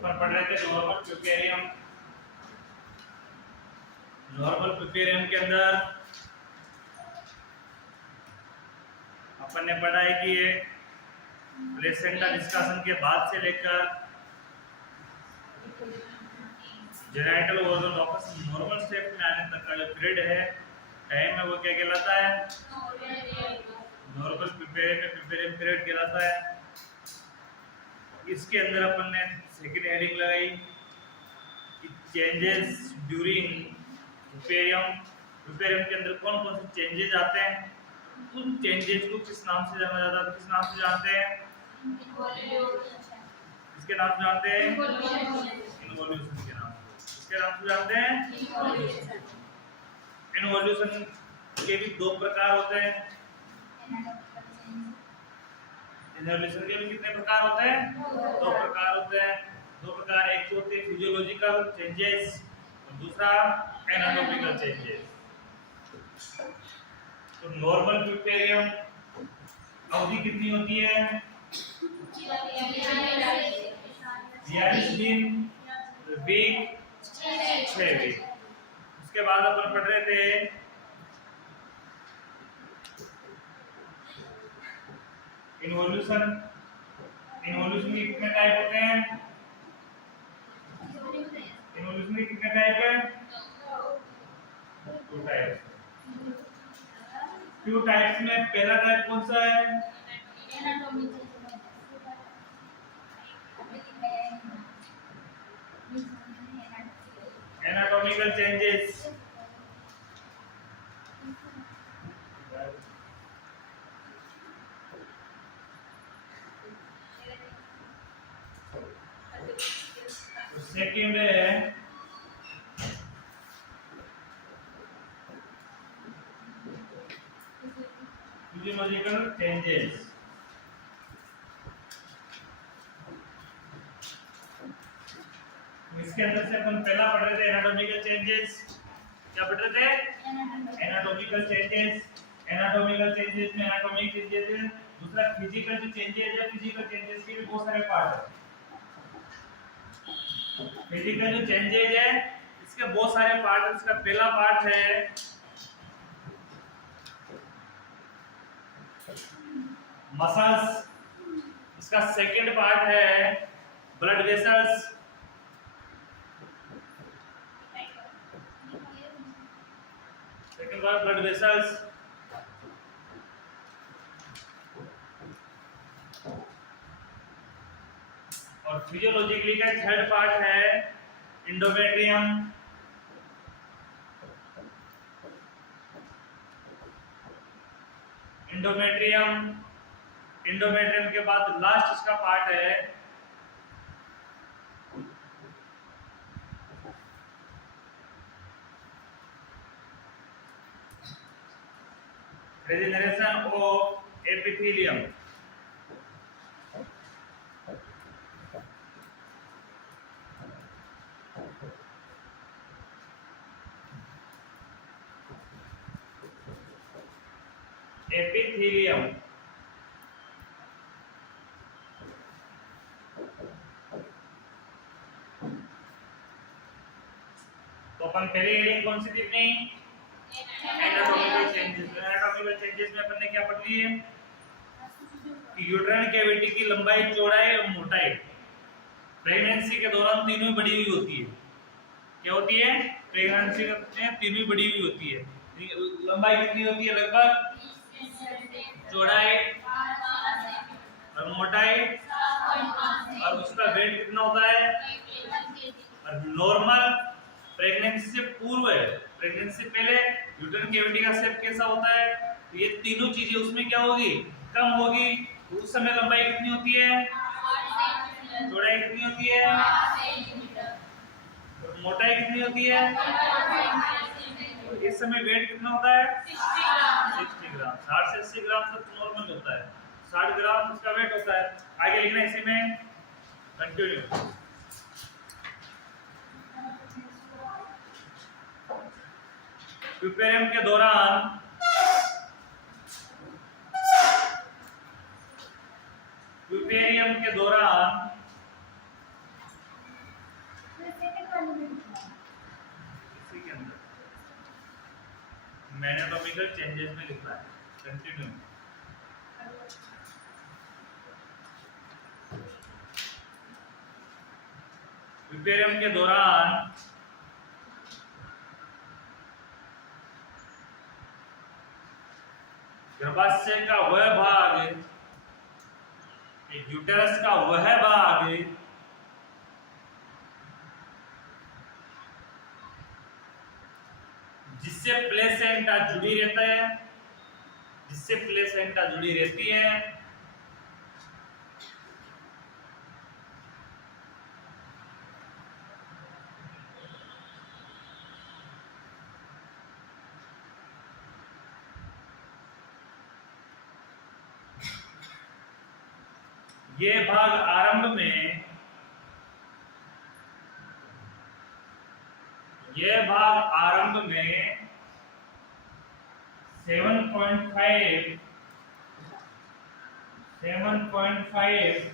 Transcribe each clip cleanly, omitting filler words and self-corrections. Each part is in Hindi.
अपन पढ़ रहे थे नॉर्मल प्यूपेरियम। नॉर्मल प्यूपेरियम के अंदर अपन ने पढ़ा है कि ये प्लेसेंटा निष्कासन के बाद से लेकर जेनाइटल ऑर्गन वापस नॉर्मल स्टेट में आने तक का जो पीरियड है, टाइम है, वो क्या कहलाता है? नॉर्मल प्यूपेरियम पीरियड कहलाता है। इसके अंदर अपन ने सेकंड हेडिंग लगाई कि चेंजेस ड्यूरिंग प्यूपेरियम। प्यूपेरियम के अंदर कौन कौन से चेंजेस आते हैं, उन चेंजेस को किस नाम से जाना जाता है? किस नाम से जानते हैं? इसके नाम से जानते हैं इन्वोल्यूशन के नाम से। इसके नाम से जानते हैं इन्वोल्यूशन के भी दो प्रकार होते हैं। इन्वोल्यूशन के भी कितने प्रकार होते हैं? दो प्रकार होते हैं। दो प्रकार, एक होते हैं फिजियोलॉजिकल चेंजेस और दूसरा एनाटॉमिकल चेंजेस। तो नॉर्मल प्यूपेरियम अवधि कितनी होती है? 42 दिन, वीक 6 वीक। उसके बाद अपन पढ़ रहे थे इन्वोल्यूशन। इन्वोल्यूशन के कितने टाइप होते हैं? इन्वोल्यूशन के कितने टाइप है? 2 टाइप। 2 टाइप्स में पहला टाइप कौन सा है? Anatomical changes. सेकंड है फिजियोलॉजिकल चेंजेस। इसके अंदर से अपन पहला पढ़ रहे थे एनाटॉमिकल चेंजेस। क्या पढ़ रहे थे? Anatomical changes. एनाटॉमिकल चेंजेस में एनाटॉमिक चेंजेस है। दूसरा फिजिकल जो चेंजेस है, फिजिकल चेंजेस के भी बहुत सारे पार्ट है। फिजिकल जो चेंजेस है इसके बहुत सारे पार्ट है। इसका पहला पार्ट है मसल्स। इसका सेकंड पार्ट है blood vessels. Second part blood vessels. और फिजियोलॉजिकली का थर्ड पार्ट है एंडोमेट्रियम। एंडोमेट्रियम एंडोमेट्रियम के बाद लास्ट इसका पार्ट है regeneration of epithelium। एपिथेलियम तो अपन पहले हेडिंग कौन सी थी अपनी? Anatomical changes. एनाटॉमिकल चेंजेस में अपन ने क्या पढ़ ली है कि यूट्राइन कैविटी की लंबाई, चौड़ाई और मोटाई प्रेगनेंसी के दौरान तीनों बढ़ी हुई होती है। क्या होती है? प्रेगनेंसी में तीनों बढ़ी हुई होती है। लंबाई कितनी होती है? लगभग। चौड़ाई और मोटाई और उसका वेट कितना होता है? और नॉर्मल प्रेगनेंसी से पूर्व है, प्रेगनेंसी से पहले यूट्राइन कैविटी का शेप कैसा होता है? तो ये तीनों चीजें उसमें क्या होगी? कम होगी। तो उस समय लंबाई कितनी होती है? चौड़ाई कितनी होती है? और मोटाई कितनी होती है? इस समय वेट कितना होता है? 60 ग्राम। 60 से 80 ग्राम तक नॉर्मल होता है। 60 ग्राम उसका वेट होता है। आगे लिखना इसी में कंटिन्यू। प्यूपेरियम के दौरान प्यूपेरियम के दौरान एनाटॉमिकल चेंजेस में लिखना है। कंटिन्यू। प्यूपेरियम के दौरान गर्भाशय का वह भाग, यूटेरस का वह भाग जिससे प्लेसेंटा जुड़ी रहता है, जिससे प्लेसेंटा जुड़ी रहती है, ये भाग आरंभ में, यह भाग आरंभ में 7.5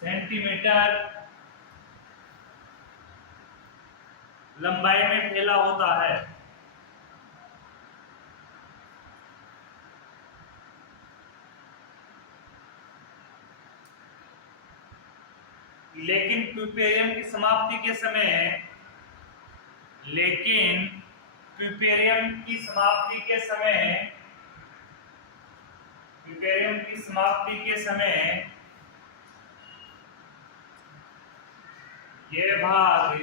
सेंटीमीटर लंबाई में फैला होता है। लेकिन प्यूपेरियम की समाप्ति के समय, लेकिन प्यूपेरियम की समाप्ति के समय, प्यूपेरियम की समाप्ति के समय यह भाग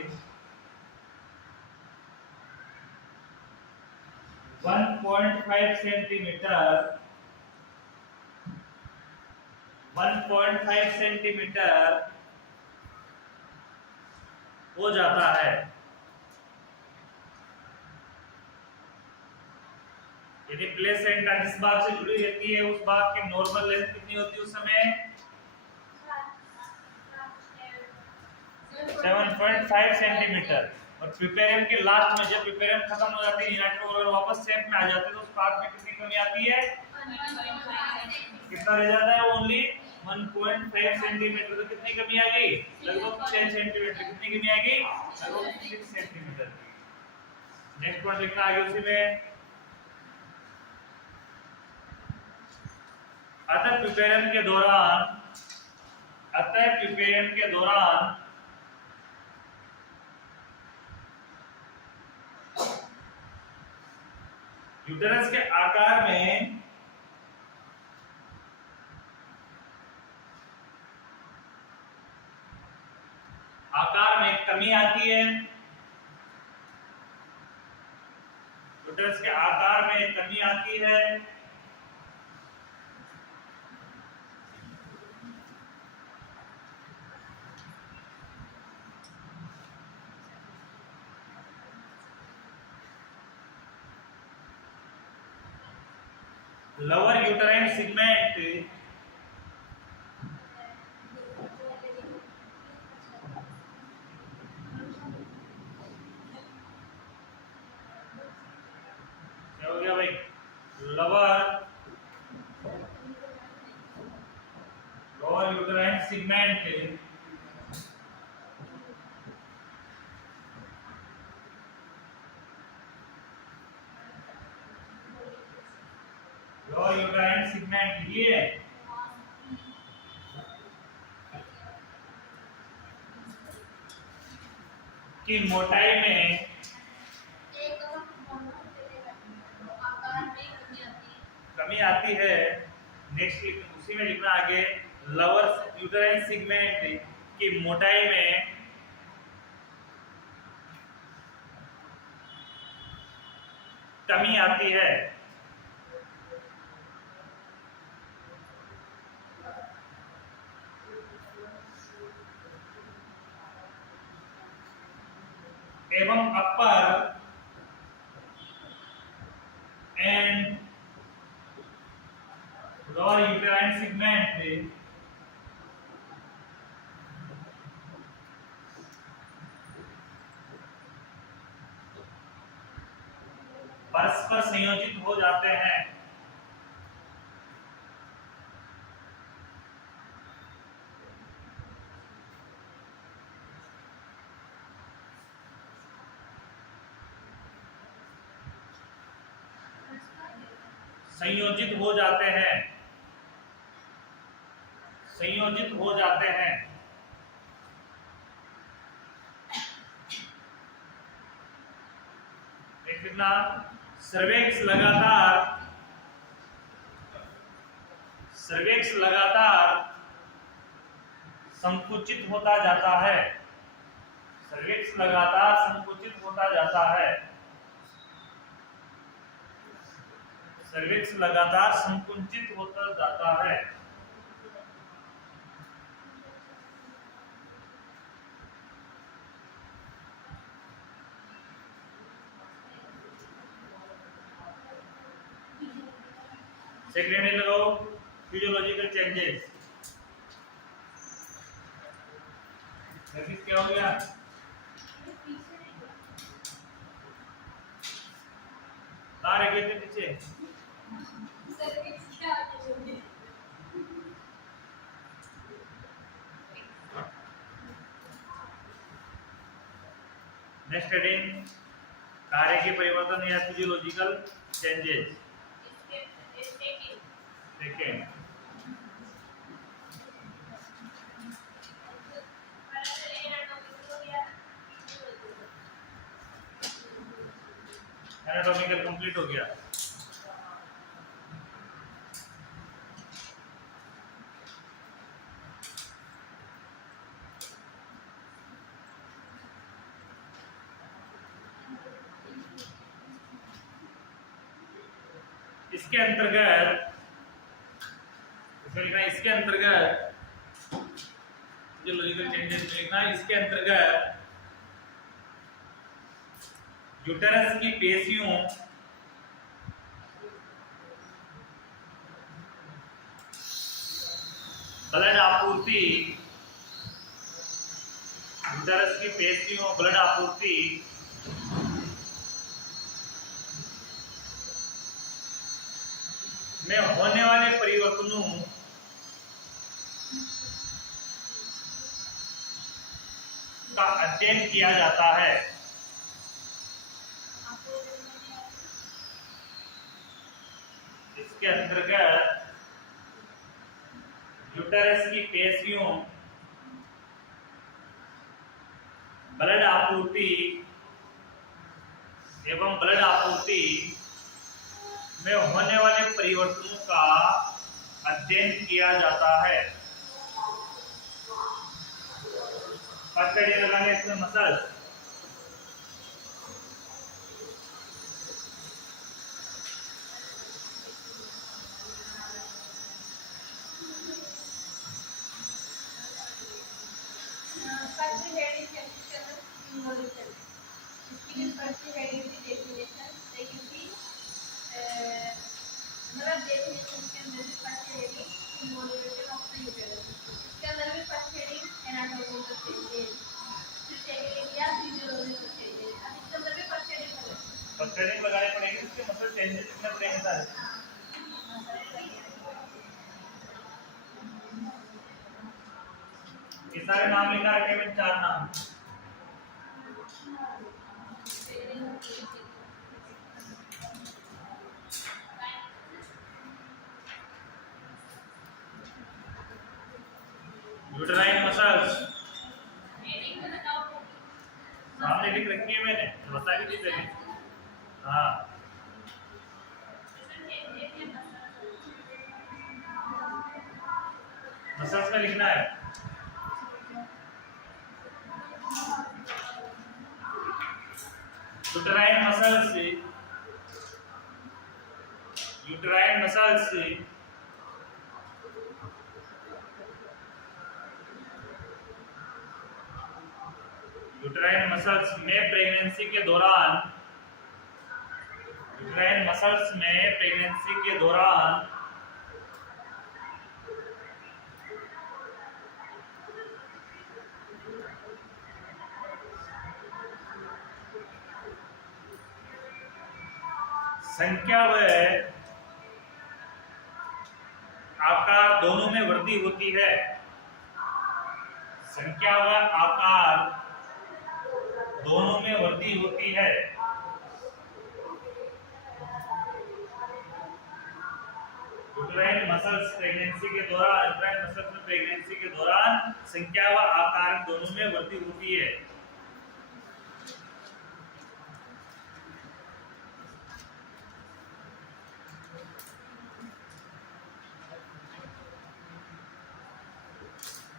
1.5 सेंटीमीटर 1.5 सेंटीमीटर हो जाता है। यदि प्लेसेंटा जिस भाग से जुड़ी रहती है उस भाग की नॉर्मल लेंथ कितनी होती है उस समय? 7.5 सेंटीमीटर। और प्यूपेरियम के लास्ट में जब प्यूपेरियम खत्म हो जाती है, यूनाइट्रोगोनल वापस शेप में आ जाते हैं, तो उस भाग में कितनी कमी आती है? कितना रह जाता है? Only 1.5 centimetre. तो कितनी कमी आ गई? लगभग 6 सेंटीमीटर। कितनी कमी आ गई? लगभग 6 सेंटीमीटर। नेक्स्ट पॉइंट लिखना आगे उसी में। अतः प्यूपेरियम के दौरान यूटेरस के आकार में कमी आती है। यूटेरस के आकार में कमी आती है। लोअर यूटेराइन सेगमेंट क्या हो गया भाई? Lower uterine segment uterine segment ये की मोटाई में कमी आती है। नेक्स्ट उसी में लिखना आगे, लोअर यूटेराइन सेगमेंट की मोटाई में कमी आती है। एवं अपर एंड लोअर यूटेराइन सेगमेंट परस्पर संयोजित हो जाते हैं। संयोजित हो जाते हैं, संयोजित हो जाते हैं। कितना सर्वेक्स लगातार संकुचित होता जाता है, सर्वेक्स लगातार संकुचित होता जाता है, सर्वेक्स लगातार संकुचित होता जाता है। सेकेंड लगाओ फिजियोलॉजिकल चेंजेस। क्या हो गया? तार के पीछे नेक्स्ट हेडिंग कार्य के परिवर्तन या physiological changes. Second anatomical complete हो गया। इसके अंतर्गत इसके अंतर्गत जो लॉजिकल चेंजेस देखना, इसके अंतर्गत यूटेरस की पेशियों ब्लड आपूर्ति, यूटेरस की पेशियों ब्लड आपूर्ति में होने वाले परिवर्तनों का अध्ययन किया जाता है। इसके अंतर्गत यूटेरस की पेशियों ब्लड आपूर्ति एवं ब्लड आपूर्ति में होने वाले परिवर्तनों का अध्ययन किया जाता है। फर्स्ट आइडिया लगाने इसमें मसल्स, लगाने पड़ेंगे, इसके मसल चेंजेस कितने पड़ेंगे सारे। ये सारे नाम लिखा है केवल 4 नाम। यूटेराइन मसल्स सामने लिख रखी है मैंने, बता भी दी पहले। हाँ मसल्स में लिखना है। Uterine muscles, uterine muscles uterine muscles में प्रेगनेंसी के दौरान, यूटेराइन मसल्स में प्रेगनेंसी के दौरान संख्या व आकार दोनों में वृद्धि होती है। संख्या व आकार दोनों में वृद्धि होती है। यूट्राइन मसल्स प्रेगनेंसी के दौरान, यूट्राइन मसल्स में प्रेगनेंसी के दौरान संख्या व आकार दोनों में वृद्धि होती है।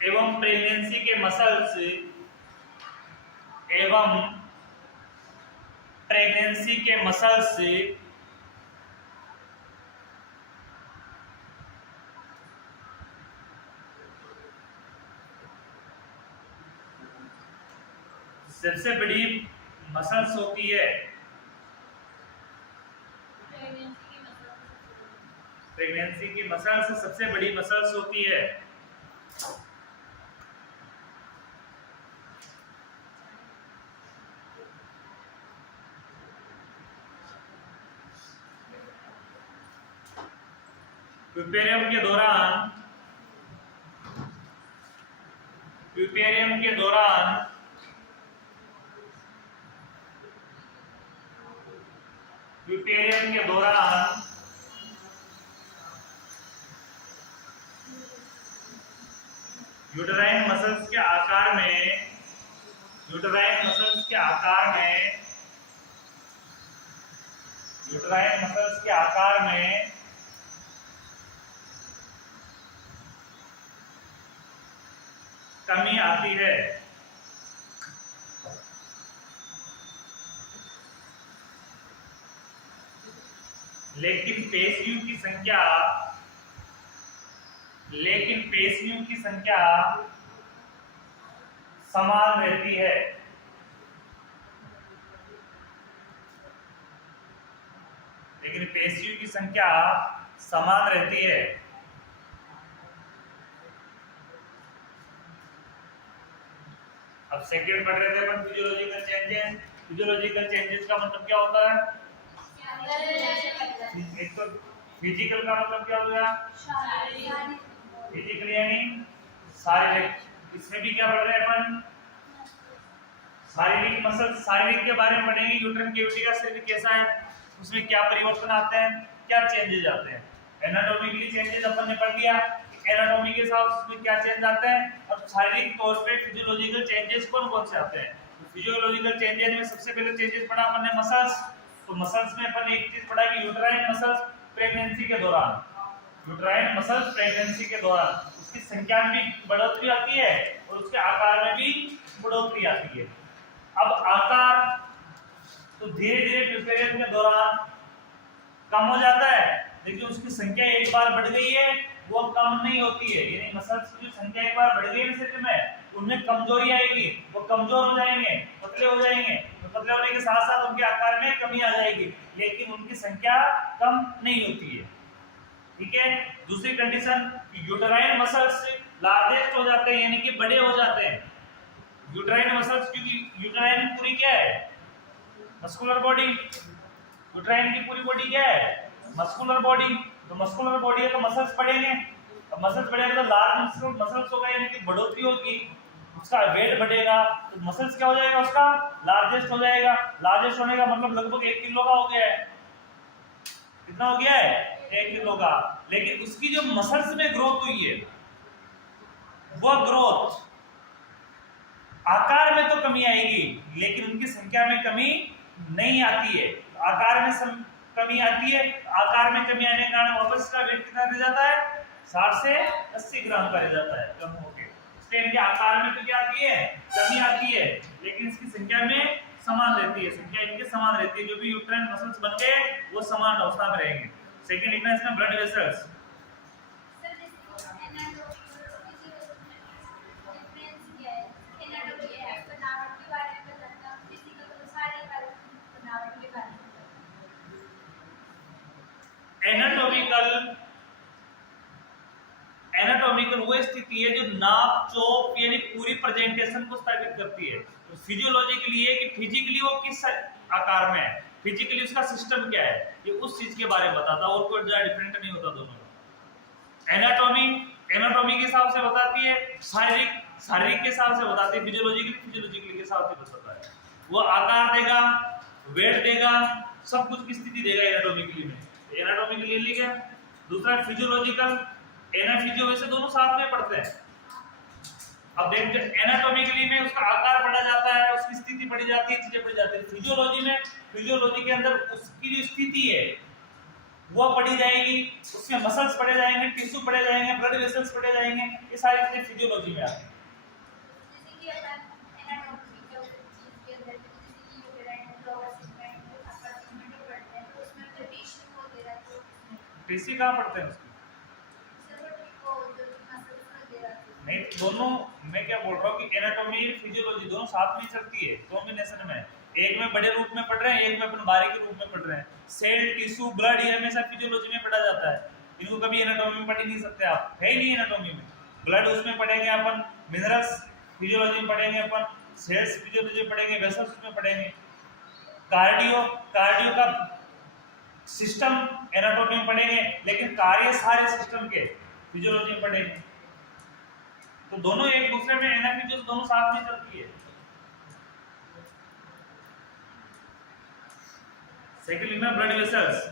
एवं प्रेगनेंसी के मसल्स सबसे बड़ी मसल्स होती है। प्रेगनेंसी की मसल्स सबसे बड़ी मसल्स होती है। प्यूपेरियम के दौरान यूट्राइन मसल्स के आकार में कमी आती है। लेकिन पेशियों की संख्या समान रहती है। अब सेकंड पढ़ रहे थे अपन फिजियोलॉजिकल चेंजेस का मतलब क्या होता है? एक तो फिजिकल का मतलब क्या हो गया? फिजिकल यानी शारीरिक। इसमें भी क्या पढ़ रहे हैं अपन? शारीरिक मसल, शारीरिक के बारे में पढ़ेंगे। यूट्राइन कैविटी का शरीर कैसा है, उसमें क्या परिवर्तन आते हैं, क्या चेंजेस आते हैं। एनाटॉमिकली चेंजेस अपन ने पढ़ लिया, एनाटॉमी के साथ उसमें क्या चेंज आते हैं, और शारीरिक तौर पे फिजियोलॉजिकल चेंजेस कौन-कौन से आते हैं। तो फिजियोलॉजिकल चेंजेस में सबसे पहले चेंजेस पढ़ा अपन ने मसल्स। तो मसल्स में अपन ने एक चीज पढ़ा कि यूट्राइन मसल्स प्रेगनेंसी के दौरान उसकी संख्या में भी बढ़ोतरी आती है और उसके आकार में भी बढ़ोतरी आती है। अब आकार तो धीरे-धीरे प्यूपेरियम के दौरान कम हो जाता है, लेकिन उसकी संख्या एक बार बढ़ गई है वो कम नहीं होती है। यानी मसल्स की जो संख्या एक बार बढ़ गई है शरीर में, उनमें कमजोरी आएगी, वो कमजोर हो जाएंगे, पतले हो जाएंगे। तो पतले होने के साथ साथ उनके आकार में कमी आ जाएगी, लेकिन उनकी संख्या कम नहीं होती है। ठीक है। दूसरी कंडीशन, यूट्राइन मसल्स लार्जेस्ट हो जाते हैं, यानी कि बड़े हो जाते हैं। यूट्राइन मसल्स, क्योंकि यूट्राइन पूरी क्या है? Muscular body. यूट्राइन की पूरी बॉडी क्या है? Muscular body. तो मस्कुलर बॉडी है तो मसल्स बढ़ेंगे, तो मसल्स बढ़ेंगे तो लार्ज मसल्स होगा, यानी कि बढ़ोतरी होगी, उसका वेट बढ़ेगा, तो मसल्स क्या हो जाएगा? उसका लार्जेस्ट हो जाएगा। लार्जेस्ट होने का मतलब लगभग 1 किलो का हो गया है। कितना हो गया है? 1 किलो का। लेकिन उसकी जो मसल्स में ग्रोथ हुई है, वह ग्रोथ आकार में तो कमी आएगी, लेकिन उनकी संख्या में कमी नहीं आती है। आकार में कमी आती है, आकार में कमी आने के कारण वापस का वेट कितना रह जाता है? 60 से 80 ग्राम का रह जाता है कम होके। इसलिए इनके आकार में तो क्या आती है? कमी आती है, लेकिन इसकी संख्या में समान रहती है। संख्या इनके समान रहती है। जो भी यूट्राइन मसल्स बन गए वो समान अवस्था में रहेंगे। सेकंड लिखना इसमें ब्लड वेसल्स। एनाटॉमिकल वो स्थिति है जो नाप चौक यानी पूरी प्रेजेंटेशन को स्थापित करती है। तो फिजियोलॉजिकली है कि फिजिकली वो किस आकार में है, फिजिकली उसका सिस्टम क्या है, ये उस चीज के बारे में बताता है, और कोई ज्यादा डिफरेंट नहीं होता दोनों। एनाटॉमी के हिसाब से बताती है, शारीरिक के हिसाब से बताती है, फिजियोलॉजिकली के हिसाब से बताता है। वो आकार देगा, वेट देगा, सब कुछ की स्थिति देगा एनाटॉमिकली में। एनाटॉमिकली लिख है दूसरा फिजियोलॉजिकल, एनाफिजियो, वैसे दोनों साथ में पढ़ते हैं। अब देखते हैं एनाटॉमिकली में उसका आकार पढ़ा जाता है, उसकी स्थिति पढ़ी जाती है, चीजें पढ़ी जाती है। फिजियोलॉजी में, फिजियोलॉजी के अंदर उसकी जो स्थिति है वो पढ़ी जाएगी, उसमें मसल्स पढ़े जाएंगे, टिश्यू पढ़े जाएंगे, ब्लड वेसल्स पढ़े जाएंगे, ये सारी चीजें फिजियोलॉजी में आती हैं। टीसी कहाँ पढ़ते हैं उसकी? नहीं, दोनों, मैं क्या बोल रहा हूँ कि एनाटॉमी फिजियोलॉजी दोनों साथ में चलती है, कॉम्बिनेशन में। एक में बड़े रूप में पढ़ रहे हैं, एक में अपन बारीकी रूप में पढ़ रहे हैं। सेल, टिश्यू, ब्लड ये हमेशा फिजियोलॉजी में पढ़ा जाता है, इनको कभी एनाटॉमी में पढ़ ही नहीं सकते आप, है ही नहीं एनाटॉमी में। ब्लड उसमें पढ़ेंगे अपन, मिनरल्स फिजियोलॉजी में पढ़ेंगे अपन, सेल्स फिजियोलॉजी में पढ़ेंगे, वेसल्स में पढ़ेंगे। कार्डियो, कार्डियो का सिस्टम एनाटॉमी में पढ़ेंगे, लेकिन कार्य सारे सिस्टम के फिजियोलॉजी में पढ़ेंगे। तो दोनों एक दूसरे में एनाफिजियो दोनों साथ में चलती है। सेकेंड में ब्लड वेसल्स,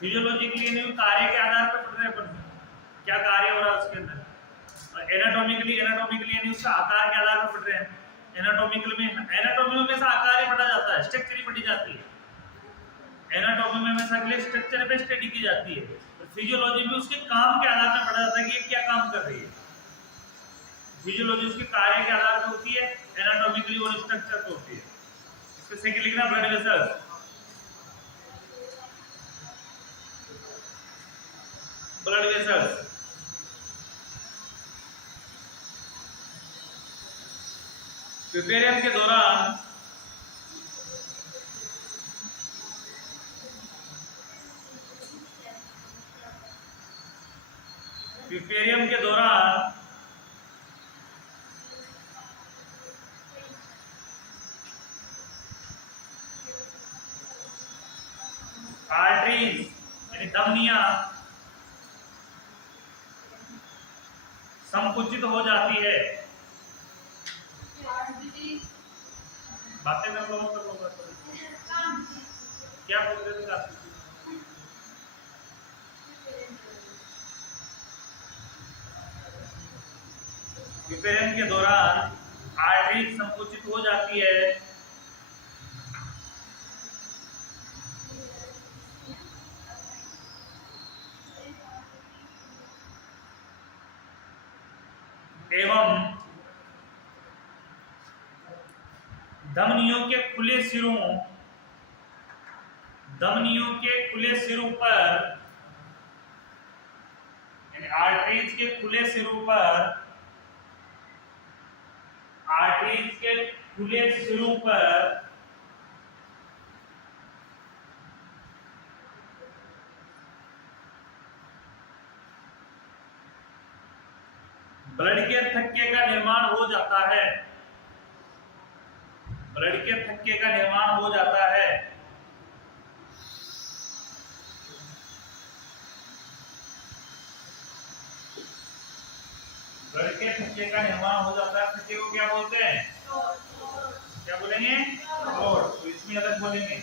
फिजियोलॉजिकली कार्य के आधार पर पढ़ रहे हैं, क्या कार्य हो रहा है उसके अंदर। एनाटॉमिकली, एनाटॉमिकली यानी उसका आकार के आधार पर पढ़ रहे हैं। एनाटॉमिकल में, एनाटॉमी में हमेशा आकार ही पढ़ा जाता है, स्ट्रक्चर ही पढ़ी जाती है। एनाटॉमी में हमेशा अगले स्ट्रक्चर पे स्टडी की जाती है। और फिजियोलॉजी में उसके काम के आधार पर पढ़ा जाता है कि ये क्या काम कर रही है। फिजियोलॉजी उसके कार्य के आधार पर होती है, एनाटॉमिकली और स्ट्रक्चर पे होती है। इसके सेकंड लिखना blood vessels, blood vessels. Puerperium के दौरान प्यूपेरियम के दौरान आर्टरीज यानी धमनियां संकुचित हो जाती है। बातें कर लो, क्या बोल रहे थे आप? प्यूपेरियम के दौरान आर्टरी संकुचित हो जाती है एवं धमनियों के खुले सिरों, धमनियों के खुले सिरों पर यानी आर्टरीज के खुले सिरों पर, आर्टरीज के खुले सिरों पर ब्लड के थक्के का निर्माण हो जाता है, ब्लड के थक्के का निर्माण हो जाता है। ब्लड के थक्के का निर्माण हो जाता है। थक्के को क्या बोलते हैं? क्या बोलेंगे? फ्लोर। तो इसमें अलग बोलेंगे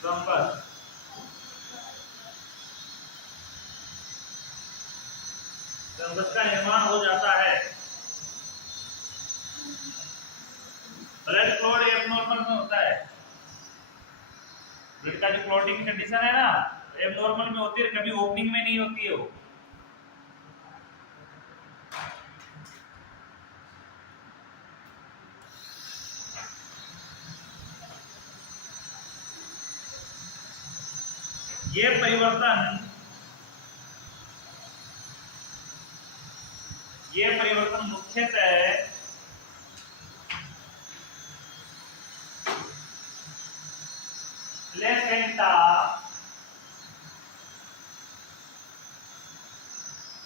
थ्रम्बस। थ्रम्बस का निर्माण हो जाता है। ब्लड क्लॉट एबनॉर्मल में होता है। ब्लड का जो क्लॉटिंग कंडीशन है ना, एबनॉर्मल में होती है, कभी ओपनिंग में नहीं होती है वो। ये परिवर्तन मुख्यतः प्लेसेंटा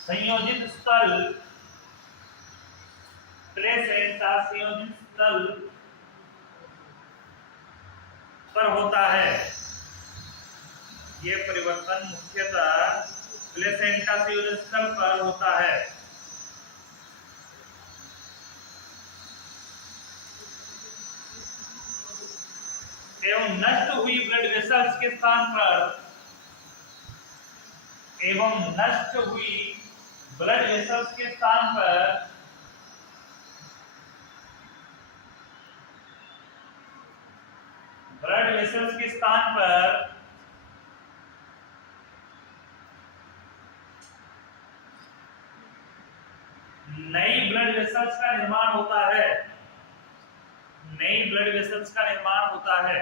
संयोजित स्थल, प्लेसेंटा संयोजित स्थल पर होता है। ये परिवर्तन मुख्यतः प्लेसेंटा संयोजन स्थल पर होता है। एवं नष्ट हुई ब्लड वेसल्स के स्थान पर ब्लड वेसल्स के स्थान पर नई ब्लड वेसल्स का निर्माण होता है।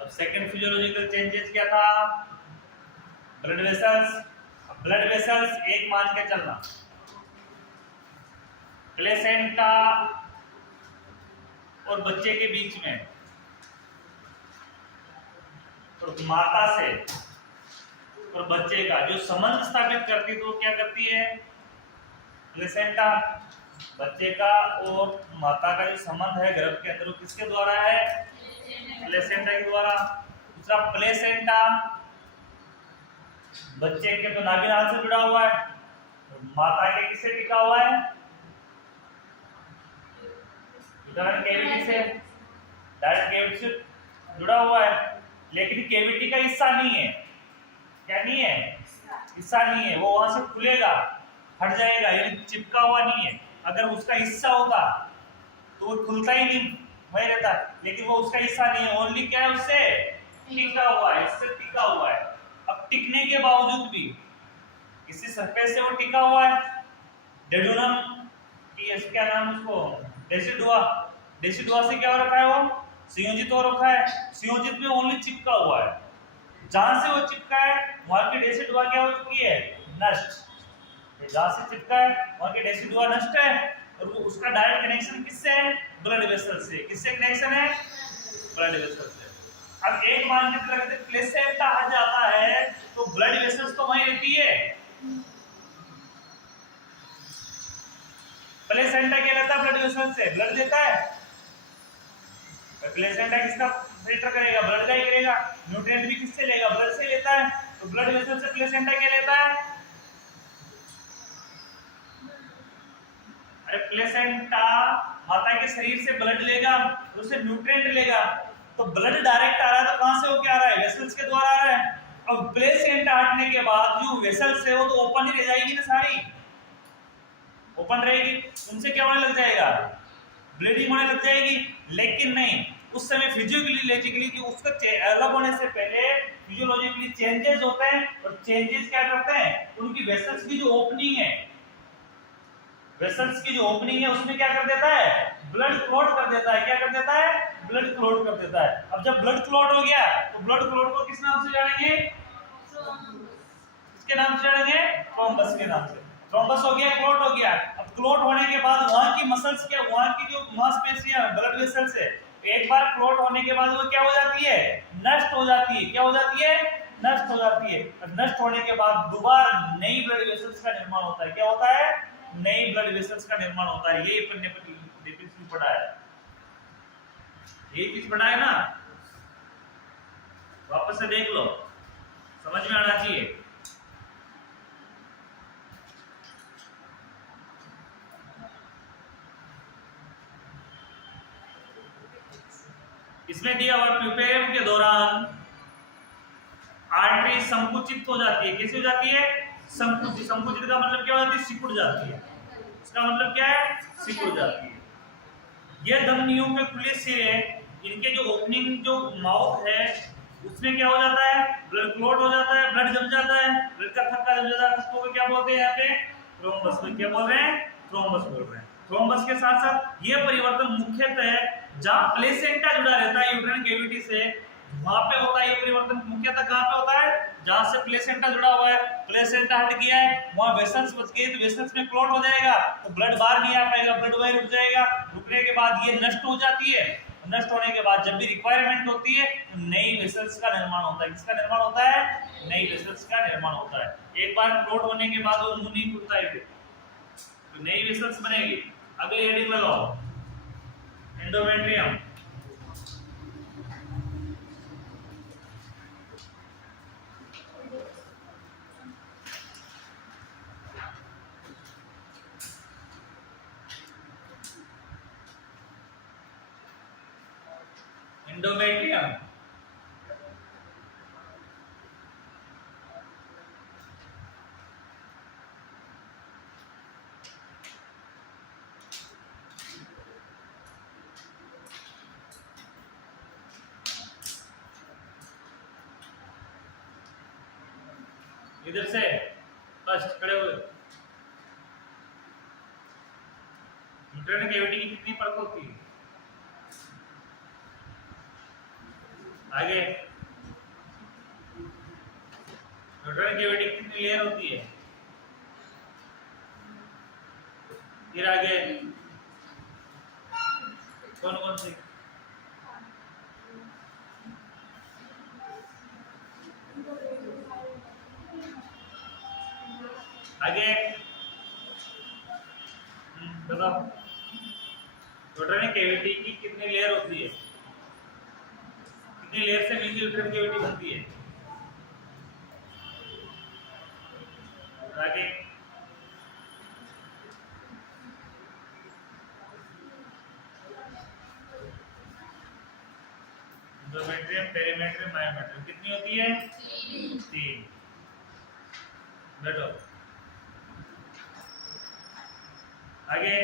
अब सेकंड फिजियोलॉजिकल चेंजेस क्या था? ब्लड वेसल्स एक मान के चलना, प्लेसेंटा और बच्चे के बीच में, तो माता से और बच्चे का जो संबंध स्थापित करती है तो क्या करती है? प्लेसेंटा। बच्चे का और माता का जो संबंध है गर्भ के अंदर, वो किसके द्वारा है? प्लेसेंटा के द्वारा। दूसरा, प्लेसेंटा बच्चे के तो नाभिनाल से जुड़ा हुआ है, माता के किससे टिका हुआ है? उदर कैविटी से, डायरेक्ट कैविटी से जुड़ा हुआ है, लेकिन कैविटी का हिस्सा नहीं है। क्या नहीं है? हिस्सा नहीं है। वो वहां से खुलेगा, हट जाएगा, यानी चिपका हुआ नहीं है। अगर उसका हिस्सा होता तो वो खुलता ही नहीं, वही रहता, लेकिन वो उसका हिस्सा नहीं है। ओनली क्या है? उससे टिका हुआ है, इससे टिका हुआ है। अब टिकने के बावजूद भी किसी सरफेस से वो टिका हुआ है। डेडुनम की क्या नाम उसको? डेसिडुआ से क्या हो रखा है? वो संयोजित हो रखा है। संयोजित में ओनली चिपका हुआ है। जहां से वो चिपका है वहां की डेसिडुआ क्या हो चुकी है? नष्ट। जहां से चिपका है वहां की डेसिडुआ नष्ट है, और वो उसका डायरेक्ट कनेक्शन किससे है? ब्लड वेसल से। किससे कनेक्शन है? ब्लड वेसल से। अब एक मान के चलते प्लेसेंटा हट जाता है तो ब्लड वेसल्स तो वहीं रहती है। प्लेसेंटा क्या लेता है? ब्लड वेसल से ब्लड देता है। प्लेसेंटा किसका फिल्टर करेगा? ब्लड का ही करेगा। न्यूट्रिएंट भी किससे लेगा? ब्लड से लेता है। तो ब्लड वेसल से प्लेसेंटा क्या लेता है? अरे प्लेसेंटा माता के शरीर से ब्लड लेगा, उससे न्यूट्रिएंट लेगा। तो ब्लड डायरेक्ट आ रहा है तो कहां से वो क्या आ रहा है? वेसल्स के द्वारा आ रहा है। अब प्लेसेंटा हटने के बाद जो वेसल्स है वो तो ओपन ही रह जाएगी ना, सारी ओपन रहेगी। उनसे क्या होने लग जाएगा? ब्लीडिंग होने लग जाएगी। लेकिन नहीं, उस समय फिजियोलॉजिकली जो उसका अलग होने से पहले फिजियोलॉजिकली चेंजेस होते हैं, और चेंजेस क्या करते हैं? उनकी वेसल्स की जो ओपनिंग है, उसमें क्या कर देता है? ब्लड क्लॉट कर देता है। क्या कर देता है? ब्लड क्लॉट कर देता है। अब जब ब्लड क्लॉट हो गया तो ब्लड क्लॉट को किस नाम से जानेंगे? किसके नाम से जानेंगे? थ्रोम्बस के नाम से। थ्रोम्बस हो गया, क्लॉट हो गया। अब क्लॉट होने के बाद वहां की मसल्स क्या, वहां की जो मांसपेशियां ब्लड वेसल्स है, एक बार क्लॉट होने के बाद वो क्या हो जाती है? नष्ट हो जाती है। क्या हो जाती है? नष्ट हो जाती है। नष्ट होने के बाद दोबारा नई ब्लड वेसल्स का निर्माण होता है। क्या होता है? नई ब्लड वेसल्स का निर्माण होता है। ये पढ़ने पर पढ़ा है, ये चीज पढ़ा है ना, वापस से देख लो, समझ में आना चाहिए। इसमें दिया हुआ प्यूपेरियम के दौरान आर्टरी संकुचित हो जाती है। कैसे हो जाती है? संकुचित। संकुचित का मतलब क्या हो जाती है? सिकुड़ जाती है। इसका मतलब क्या है? सिकुड़ जाती है। ये धमनियों के खुले सिरे, इनके जो ओपनिंग जो माउथ है उसमें क्या हो जाता है? ब्लड क्लॉट हो जाता है, ब्लड जम जाता है, ब्लड का थक्का जम जाता है। उसको क्या बोलते हैं? यहाँ पे थ्रोम्बस। में क्या बोल रहे हैं? थ्रोम्बस बोल रहे हैं। थ्रोम्बस के साथ साथ ये परिवर्तन मुख्यतः जहां प्लेसेंटा जुड़ा रहता है यूट्राइन कैविटी से, वहां पे होता है। ये परिवर्तन मुख्यतः कहां पे होता है? जहां से प्लेसेंटा जुड़ा हुआ है। प्लेसेंटा हट गया है, वहां वेसल्स बच गए, तो वेसल्स में क्लॉट हो जाएगा, तो ब्लड बाहर नहीं आ पाएगा, ब्लड वहीं रुक जाएगा। रुकने के बाद ये नष्ट हो जाती है। नष्ट होने के बाद जब भी रिक्वायरमेंट होती है तो नई वेसल्स का निर्माण होता है। किसका निर्माण होता है? नई वेसल्स का निर्माण होता है। एक बार क्लॉट होने के बाद वो मुंह नहीं खुलता है, तो नई वेसल्स बनेगी। अगली हेडिंग लगाओ, एंडोमेट्रियम, एंडोमेट्रियम, इधर से फर्स्ट खड़े हुए। यूट्राइन कैविटी की कितनी परत होती है? आगे यूट्राइन कैविटी की कितनी लेयर होती है? फिर आगे कौन कौन सी? आगे बताओ, यूट्राइन कैविटी की कितनी लेयर होती है? कितनी लेयर से मिलकर यूट्राइन कैविटी बनती है? आगे एंडोमेट्रियम, पेरीमेट्रियम, मायोमेट्रियम कितनी होती है? 3। बैठो। आगे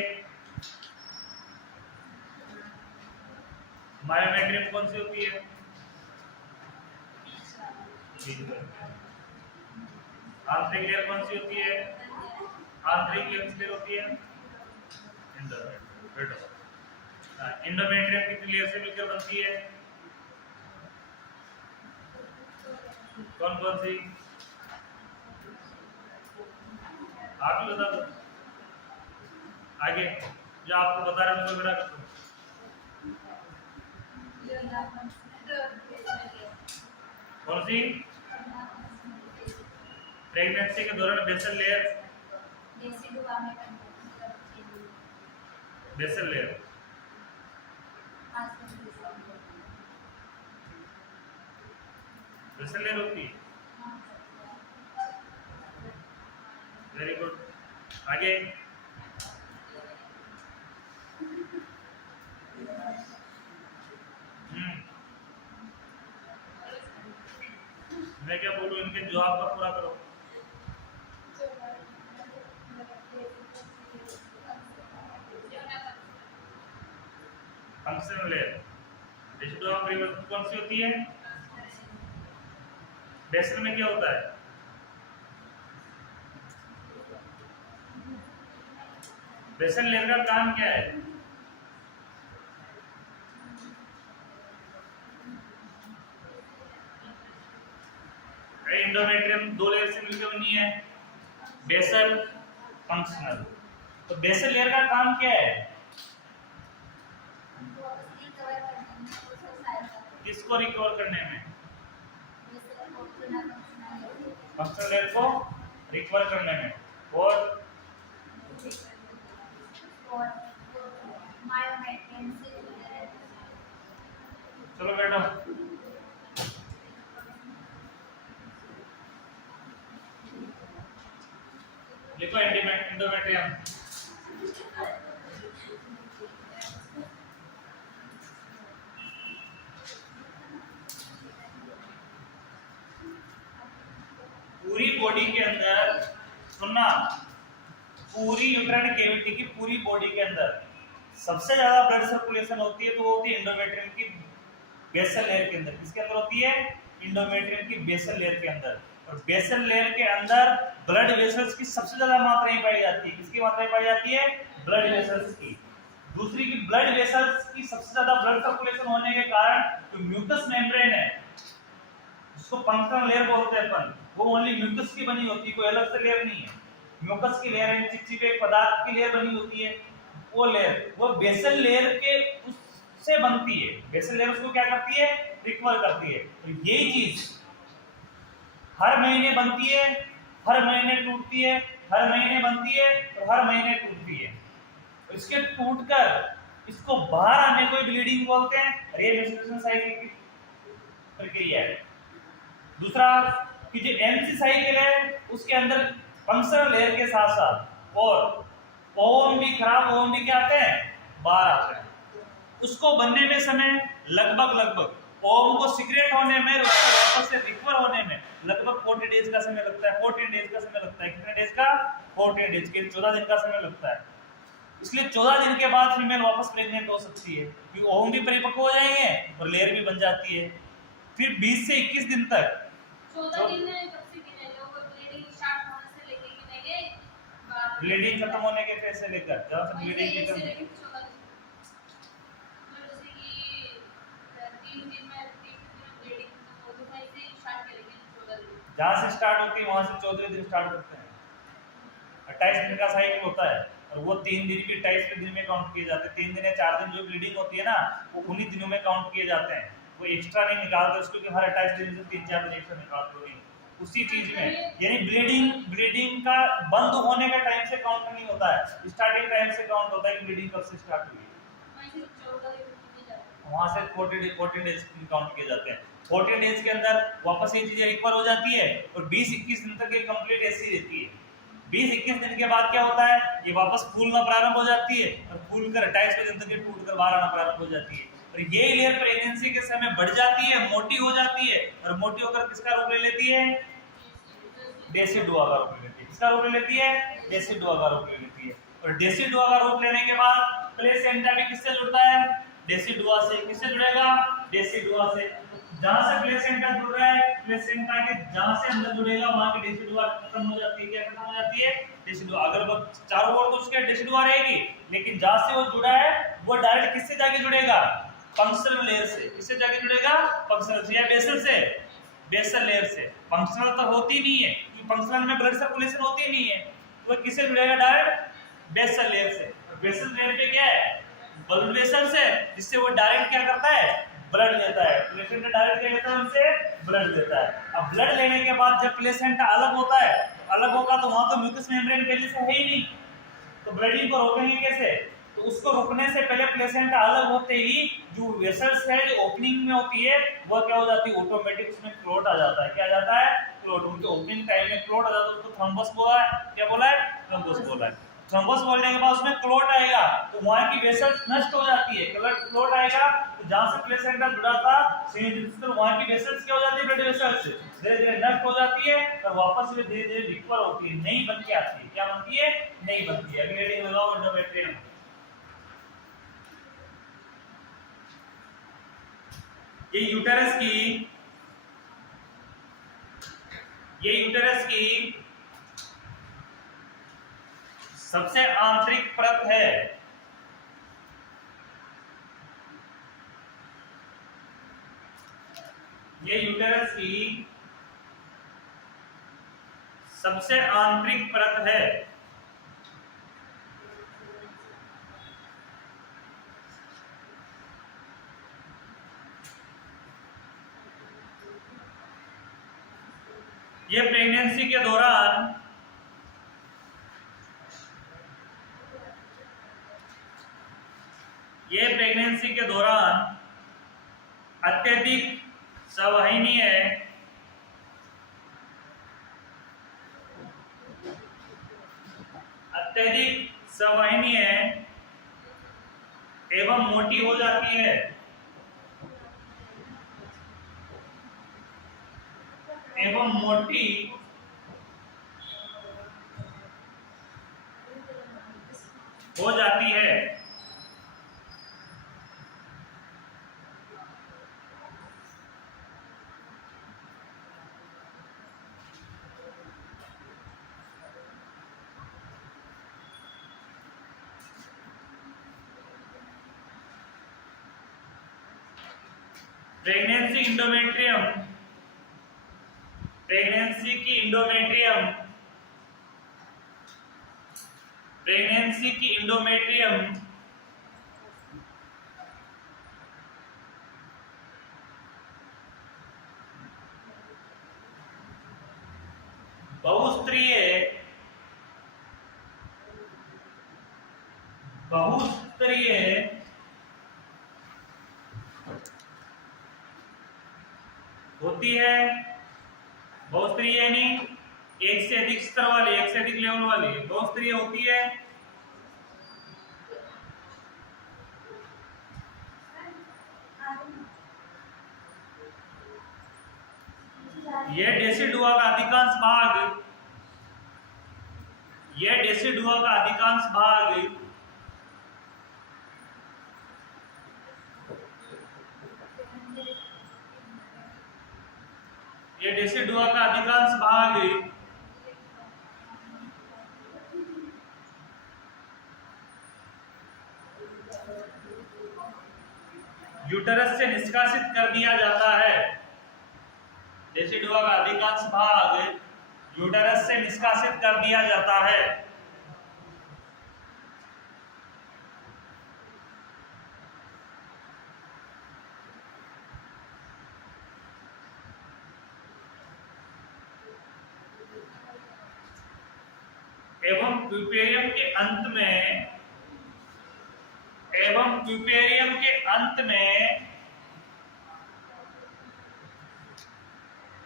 मायोमेट्रियम कौन सी होती है? आंतरिक लेयर कौन सी होती है? आंतरिक लेयर होती है एंडोमेट्रियम। एंडोमेट्रियम कितनी लेयर से मिलकर बनती है? कौन कौन सी? आप ही बता दो। आगे जो आपको बता रहे हैं उनको बेटा कौन सी? प्रेगनेंसी के दौरान basal layer, basal layer, basal layer होती है। Very good. आगे मैं क्या बोलूं, इनके जवाब का पूरा करो। Functional layer, residua of reverse कौन सी होती है? बेसल में क्या होता है? बेसल लेयर का काम क्या है? एंडोमेट्रियम 2 लेयर से मिलकर बनी है, बेसल, फंक्शनल। तो बेसल लेयर का काम क्या है? किसको रिकवर करने में? फंक्शनल लेयर को रिकवर करने में। और चलो बैठो। लिखो एंडोमेट्रियम। पूरी बॉडी के अंदर सुनना, पूरी यूट्राइन कैविटी की पूरी बॉडी के अंदर सबसे ज्यादा ब्लड सर्कुलेशन होती है तो वो होती है एंडोमेट्रियम की बेसल लेयर के अंदर। किसके अंदर होती है? एंडोमेट्रियम की बेसल लेयर के अंदर। और बेसल लेयर के अंदर ब्लड वेसल्स की सबसे ज्यादा मात्रा ही पाई जाती है। किसकी मात्रा पाई जाती है? ब्लड वेसल्स की। दूसरी की ब्लड वेसल्स की सबसे ज्यादा ब्लड सर्कुलेशन होने के कारण जो म्यूकस मेम्ब्रेन है, उसको फंक्शनल लेयर बोलते हैं अपन, वो ओनली म्यूकस की बनी होती है, कोई अलग से लेयर नहीं है। म्यूकस की लेयर है, चिपचिपे पदार्थ की लेयर बनी होती है, वो लेयर वो बेसल लेयर के उससे बनती है। बेसल लेयर उसको क्या करती है? रिकवर करती है। तो यही चीज हर महीने बनती है, हर महीने टूटती है, हर महीने बनती है और हर महीने टूटती है। इसके टूटकर इस उसको बाहर आने को ब्लीडिंग बोलते हैं। ये मेंस्ट्रुएशन साइकिल की प्रक्रिया है। दूसरा कि जो एमसी साइकिल है उसके अंदर फंक्शनल लेयर के साथ साथ और ओवम भी, खराब ओवम भी क्या आते हैं, बाहर आते हैं। उसको बनने में समय लगभग ओवम को सीक्रेट होने में, वापस से रिकवर होने में लगभग 40 डेज का समय लगता है। 14 डेज का समय लगता है। कितने डेज का? 14 डेज के, 14 दिन का समय लगता है। इसलिए 14 दिन के बाद फीमेल वापस प्रेग्नेंट हो सकती है, क्योंकि ओवम भी परिपक्व हो जाएंगे और लेयर भी बन जाती है। फिर 20 से 21 दिन तक 14 दिन में कब से गिने जो ब्लीडिंग स्टार्ट होने से लेके गिनेंगे, ब्लीडिंग खत्म होने के फेज से लेकर जब तक ब्लीडिंग खत्म, जैसे कि 3 दिन में ब्लीडिंग खत्म हो तो भाई से स्टार्ट करेंगे 14 दिन, जहां से स्टार्ट होती है वहां से 14वें दिन स्टार्ट करते हैं। 28 दिन का साइकिल होता है और वो 3 दिन भी 28वें दिन में काउंट किए जाते हैं। 3 दिन या 4 दिन जो ब्लीडिंग होती है ना, वो उन्हीं दिनों में काउंट किए जाते हैं। वो एक्स्ट्रा नहीं निकालते उसको कि हर 28 दिन से 3-4 दिन एक्स्ट्रा निकालते हो, नहीं, उसी चीज में। यानी ब्लीडिंग का बंद होने का टाइम से काउंट नहीं होता है, स्टार्टिंग टाइम से काउंट होता है कि ब्लीडिंग कब से स्टार्ट हुई। वहां से 14 डेज काउंट किए जाते हैं। 14 डेज के अंदर वापस ये चीजें रिकवर हो जाती है और 20-21 दिन तक ये कंप्लीट ऐसी रहती है। 20-21 दिन के बाद क्या होता है, ये वापस फूलना प्रारंभ हो जाती है और फूल कर 28वें दिन तक ये टूट कर बाहर आना प्रारंभ हो जाती है। और ये लेयर प्रेगनेंसी के समय बढ़ जाती है, मोटी हो जाती है और मोटी होकर किसका रूप ले लेती है? डेसिडुआ का रूप ले लेती है। किसका रूप ले लेती है? डेसिडुआ का रूप ले लेती है। और डेसिडुआ का रूप लेने के बाद प्लेसेंटा भी किससे जुड़ता है? डेसिडुआ से। किससे जुड़ेगा? डेसिडुआ से। जहां से प्लेसेंटा जुड़ रहा है, प्लेसेंटा के जहां से अंदर जुड़ेगा वहां की डेसिडुआ खत्म हो जाती है। क्या खत्म हो जाती है? डेसिडुआ। अगर चारों ओर तो उसके डेसिडुआ रहेगी, लेकिन जहां से वो जुड़ा है वो डायरेक्ट किससे जाके जुड़ेगा? फंक्शनल लेयर से। किससे जाके जुड़ेगा? फंक्शनल से या बेसल से? बेसल लेयर से। फंक्शनल तो होती नहीं है, क्योंकि फंक्शनल में ब्लड सर्कुलेशन होती नहीं है, तो किससे जुड़ेगा? डायरेक्ट बेसल लेयर से। बेसल लेयर पे क्या है? ब्लड वेसल्स है, जिससे वो डायरेक्ट क्या करता है? ब्लड लेता है। प्लेसेंटा डायरेक्ट क्या लेता है? उनसे ब्लड लेता है। अब ब्लड लेने के बाद जब प्लेसेंटा अलग होता है, तो अलग होगा तो वहां तो म्यूकस मेम्ब्रेन पहले से है ही नहीं, तो ब्लीडिंग को रोकेंगे कैसे? तो उसको रुकने से पहले प्लेसेंटा अलग होते ही जो वेसल्स है, जो ओपनिंग में होती है, वो क्या हो जाती है? ऑटोमेटिक उसमें क्लोट आ जाता है। क्या आ जाता है? क्लोट। उनके ओपनिंग टाइम में क्लोट आ जाता है, उसको थ्रोम्बस बोला है। क्या बोला है? थ्रोम्बस बोला है। थ्रोम्बस बोलने के बाद उसमें क्लोट आएगा, तो वहां की वेसल्स नष्ट हो जाती है। क्लोट आएगा तो जहां से प्लेसेंटा जुड़ा था वहां की वेसल्स क्या हो जाती है? ब्लड वेसल्स धीरे धीरे नष्ट हो जाती है और वापस में धीरे धीरे रिकवर होती है, नई बन के आती है। क्या बनती है? नई बनती है। अगली रीडिंग लगाओ एंडोमेट्रियम। ये यूटेरस की सबसे आंतरिक परत है। ये यूटेरस की सबसे आंतरिक परत है। ये प्रेगनेंसी के दौरान अत्यधिक संवहनीय एवं मोटी हो जाती है। प्रेगनेंसी की इंडोमेट्रियम बहुस्तरीय होती है बहुस्तरीय, यानी एक से अधिक स्तर वाली, एक से अधिक लेवल वाली बहुस्तरीय होती है। यह डेसिडुआ का अधिकांश भाग, यह डेसिडुआ का अधिकांश भाग ये डेसिडुआ का अधिकांश भाग यूटरस से निष्कासित कर दिया जाता है। डेसिडुआ का अधिकांश भाग यूटरस से निष्कासित कर दिया जाता है। एवं प्यूपेरियम के अंत में, एवं प्यूपेरियम के अंत में,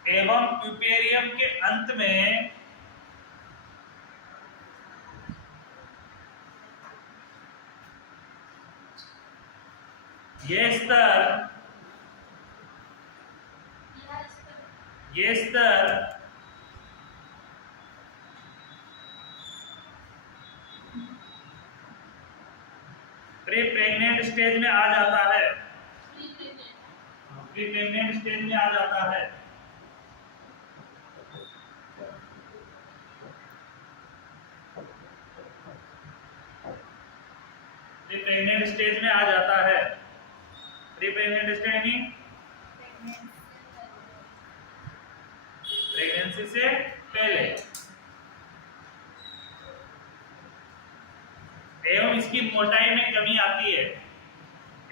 एवं प्यूपेरियम के अंत में ये स्तर, ये स्तर प्री प्रेग्नेंट स्टेज में आ जाता है। प्री प्रेग्नेंट स्टेज में आ जाता है। प्री प्रेग्नेंट स्टेज में आ जाता है। प्री प्रेग्नेंट स्टेज यानी प्रेगनेंसी से पहले। एवं इसकी मोटाई में कमी आती है,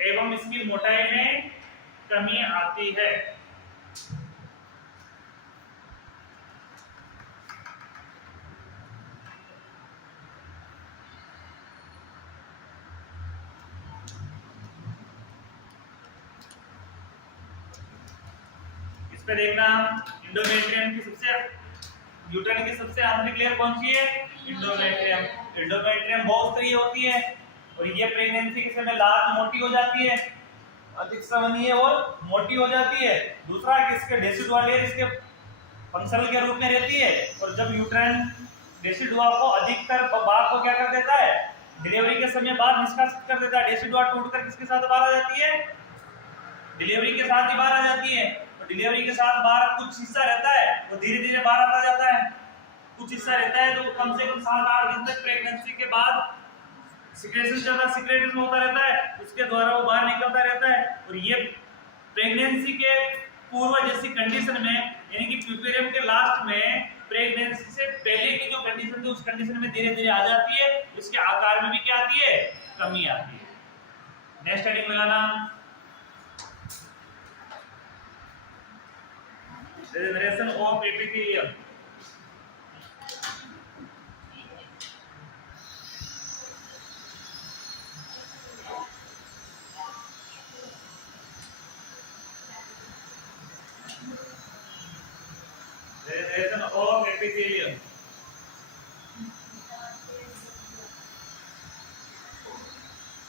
एवं इसकी मोटाई में कमी आती है। इस पे देखना, इंडोमेट्रियम की सबसे, यूट्राइन की सबसे आंतरिक लेयर कौन सी है? इंडोमेट्रियम। इंडोमेट्रियम बहुस्तरीय होती है और ये प्रेगनेंसी के समय लार्ज मोटी हो जाती है, अधिक स्रावणीय और मोटी हो जाती है। दूसरा कि इसके डेसिडुआ लेयर इसके फंक्शनल के रूप में रहती है, और जब यूट्राइन डेसिडुआ को अधिकतर भाग को क्या कर देता है? डिलीवरी के समय बाहर निष्कासित कर देता है। डेसिडुआ टूटकर किसके साथ बाहर आ जाती है? डिलीवरी के साथ ही बाहर आ जाती है। और डिलीवरी के साथ बाहर कुछ हिस्सा रहता है वो धीरे धीरे बाहर आता जाता है, कुछ हिस्सा रहता है जो कम से कम 7-8 दिन तक प्रेगनेंसी के बाद सिक्रेशन चलता, सिक्रेशन होता रहता है, उसके द्वारा वो बाहर निकलता रहता है। और ये प्रेगनेंसी के पूर्व जैसी कंडीशन में, यानी कि प्यूपेरियम के लास्ट में प्रेगनेंसी से पहले की जो कंडीशन थी उस कंडीशन में धीरे धीरे आ जाती है। इसके आकार में भी क्या आती है? कमी आती है। नेक्स्ट हेडिंग लगाना, generation of epithelium. Generation of epithelium.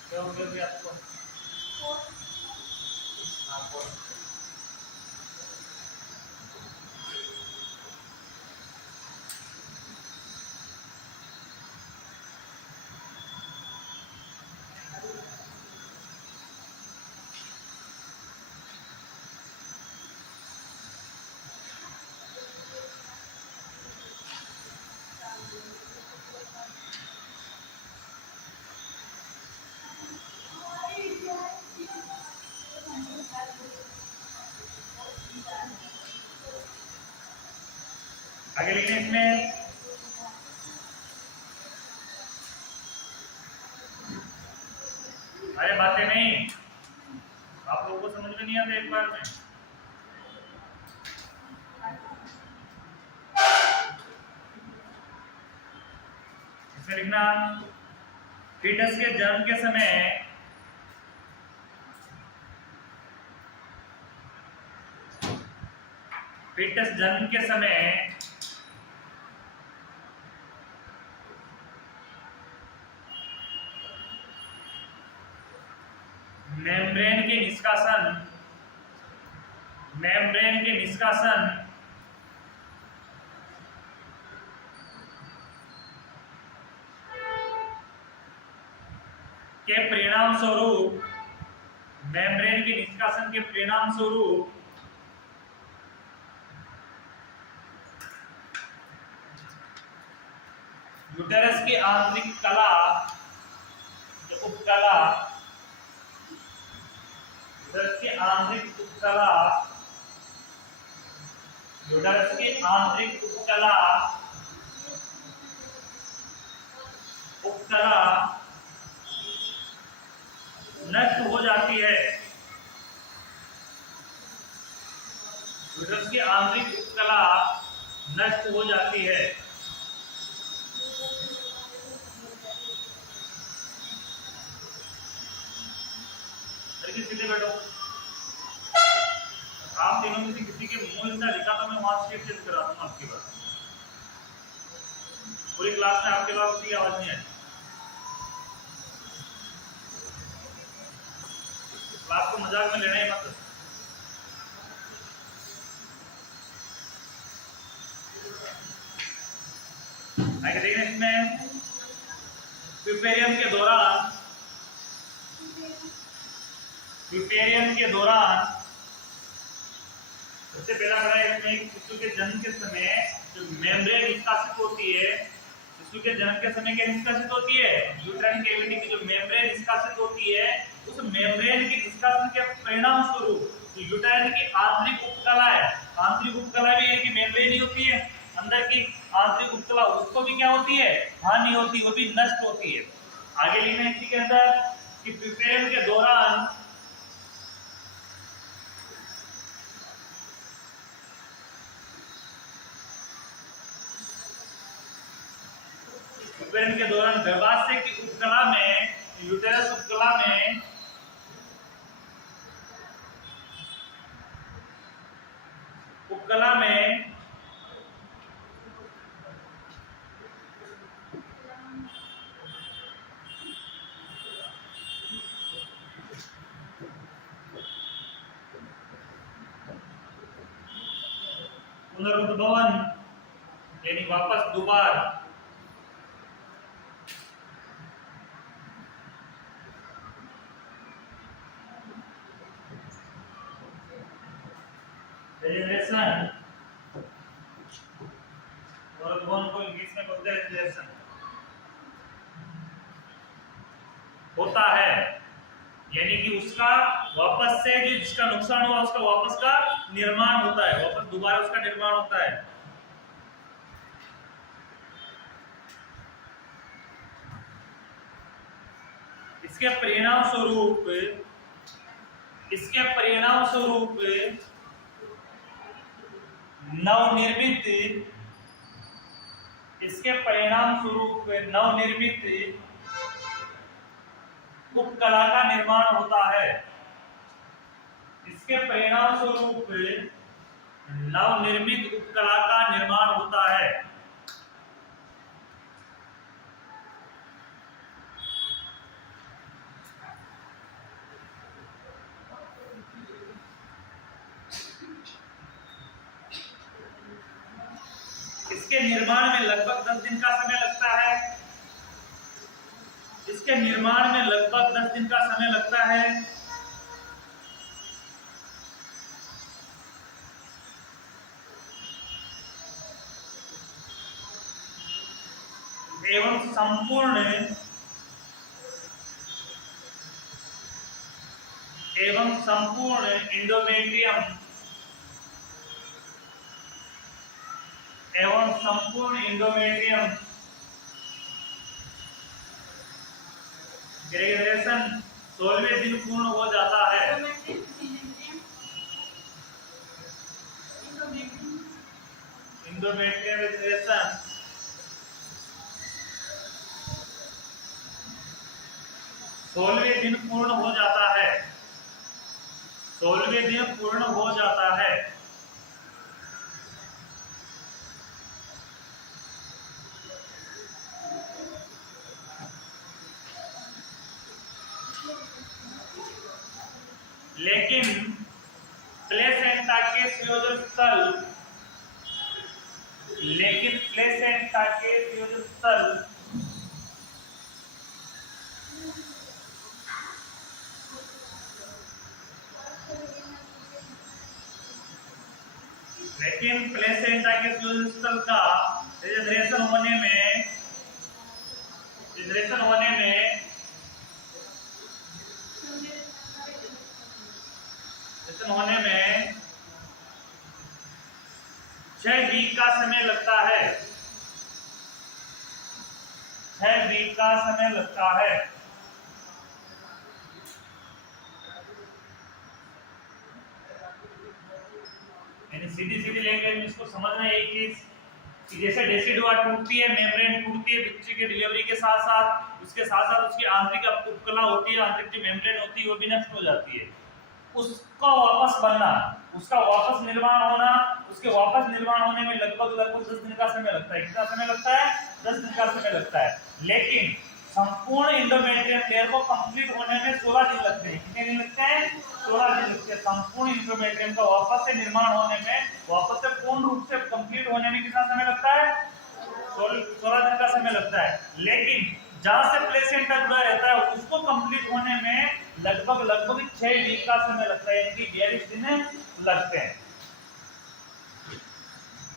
क्या हो गया आपको? आगे लिखने इसमें अरे बातें नहीं, आप लोगों को समझ में नहीं आता एक बार में। इसमें लिखना, फीटस के जन्म के समय फीटस जन्म के समय मेम्ब्रेन के निष्कासन के परिणाम स्वरूप यूटेरस की आंतरिक कला उपकला नष्ट हो जाती है। यूटेरस की आंतरिक उपकला नष्ट हो जाती है। सीधे बैठो। आप तीनों में से किसी के मुंह इतना लिखा तो मैं वहां शेप चेंज करा दूंगा आपकी बात। पूरी क्लास में आपके अलावा किसी की आवाज नहीं आई। क्लास को मजाक में लेना ही मत। आगे देखिए इसमें प्यूपेरियम के दौरान सबसे पहला बड़ा इसमें शिशु के जन्म के समय जो मेम्ब्रेन निष्कासित होती है, शिशु के जन्म के समय क्या निष्कासित होती है? यूट्राइन कैविटी की जो मेम्ब्रेन निष्कासित होती है, उस मेम्ब्रेन के निष्कासन के परिणाम स्वरूप तो यूट्राइन की आंतरिक उपकला है, आंतरिक उपकला भी है कि मेम्ब्रेन ही होती है, अंदर की आंतरिक उपकला उसको भी क्या होती है? हानि होती है, वो भी नष्ट होती है। आगे लिखना है इसी के अंदर कि प्यूपेरियम के दौरान गर्भाशय की उपकला में यूटेरस उपकला में पुनरुद्भवन यानी वापस दोबारा रिजेनरेशन और बोन को इंग्लिश में बोलते हैं रिजेनरेशन होता है, यानी कि उसका वापस से जो जिसका नुकसान हुआ उसका वापस का निर्माण होता है, वापस दोबारा उसका निर्माण होता है। इसके परिणाम स्वरूप नवनिर्मित उपकला का निर्माण होता है। इसके परिणाम स्वरूप नवनिर्मित उपकला का निर्माण होता है। इसके निर्माण में लगभग 10 दिन का समय लगता है। एवं संपूर्ण इंडोमेट्रियम ग्रेजुएशन 16वें दिन पूर्ण हो जाता है। इंडोमेट्रियम ग्रेजुएशन 16वें दिन पूर्ण हो जाता है। 16वें दिन पूर्ण हो जाता है। लेकिन प्लेसेंटा के संयोजन स्थल का रिजनरेशन होने में 6 वीक का समय लगता है। 6 वीक का समय लगता है। यानी सीधी सीधी लैंग्वेज में इसको समझना एक चीज कि जैसे डेसिडुआ टूटती है, मेम्ब्रेन टूटती है बच्चे के डिलीवरी के साथ साथ, उसके साथ साथ उसकी आंतरिक उपकला होती है, आंतरिक जो मेम्ब्रेन होती है वो भी नष्ट हो जाती है। उसका वापस बनना, उसका वापस निर्माण होना, उसके वापस निर्माण होने में लगभग 10 दिन का समय लगता है। कितना समय लगता है? 10 दिन का समय लगता है। लेकिन संपूर्ण इंडोमेट्रियम लेयर को कंप्लीट होने में 16 दिन लगते हैं। कितने दिन लगते हैं? 16 दिन लगते हैं। संपूर्ण इंडोमेट्रियम का वापस से निर्माण होने में, वापस से पूर्ण रूप से कंप्लीट होने में कितना समय लगता है? 16 दिन का समय लगता है। लेकिन जहां से प्लेसेंटा जुड़ा रहता है उसको कंप्लीट होने में लगभग 6 वीक का समय लगता है, यानी कि 42 दिन लगते हैं।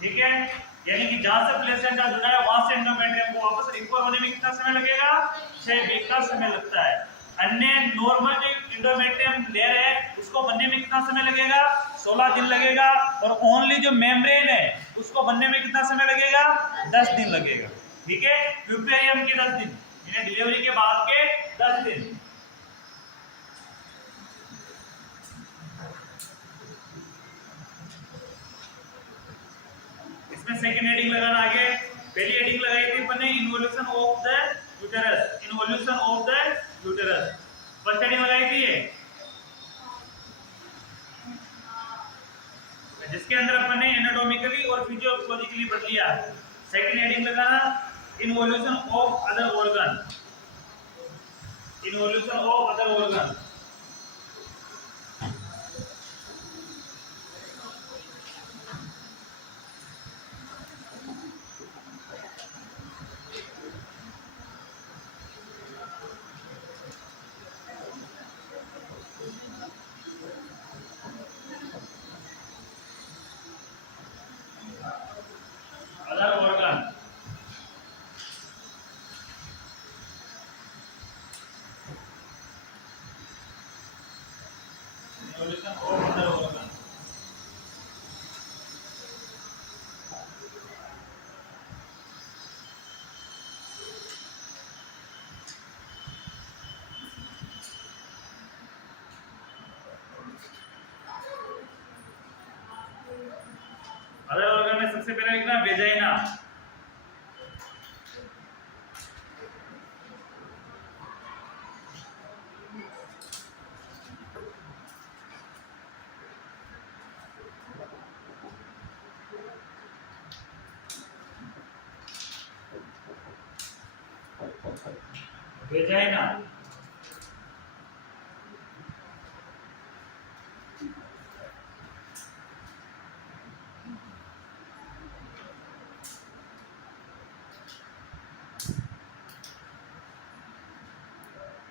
ठीक है, यानी कि जहां से प्लेसेंटा जुड़ा है वहां से एंडोमेट्रियम को वापस रिकवर होने में कितना समय लगेगा? 6 वीक का समय लगता है। अन्य नॉर्मल जो एंडोमेट्रियम लेयर है उसको बनने में कितना समय लगेगा? 16 दिन लगेगा। और ओनली जो मेम्ब्रेन है उसको बनने में कितना समय लगेगा? 10 दिन लगेगा। ठीक है, प्यूपेरियम के 10 दिन, यानी डिलीवरी के बाद के 10 दिन। इसमें सेकंड हेडिंग लगाना आगे। पहली हेडिंग लगाई थी अपने involution of the uterus, involution of the uterus. First heading लगाई थी ये, जिसके अंदर अपन ने एनाटॉमिकली और फिजियोलॉजिकली पढ़ लिया। सेकंड हेडिंग लगाना involution of other organ, involution of other organ. Other organ, involution of other organ. Other organ में सबसे पहले लिखना वेजाइना। वेजाइना,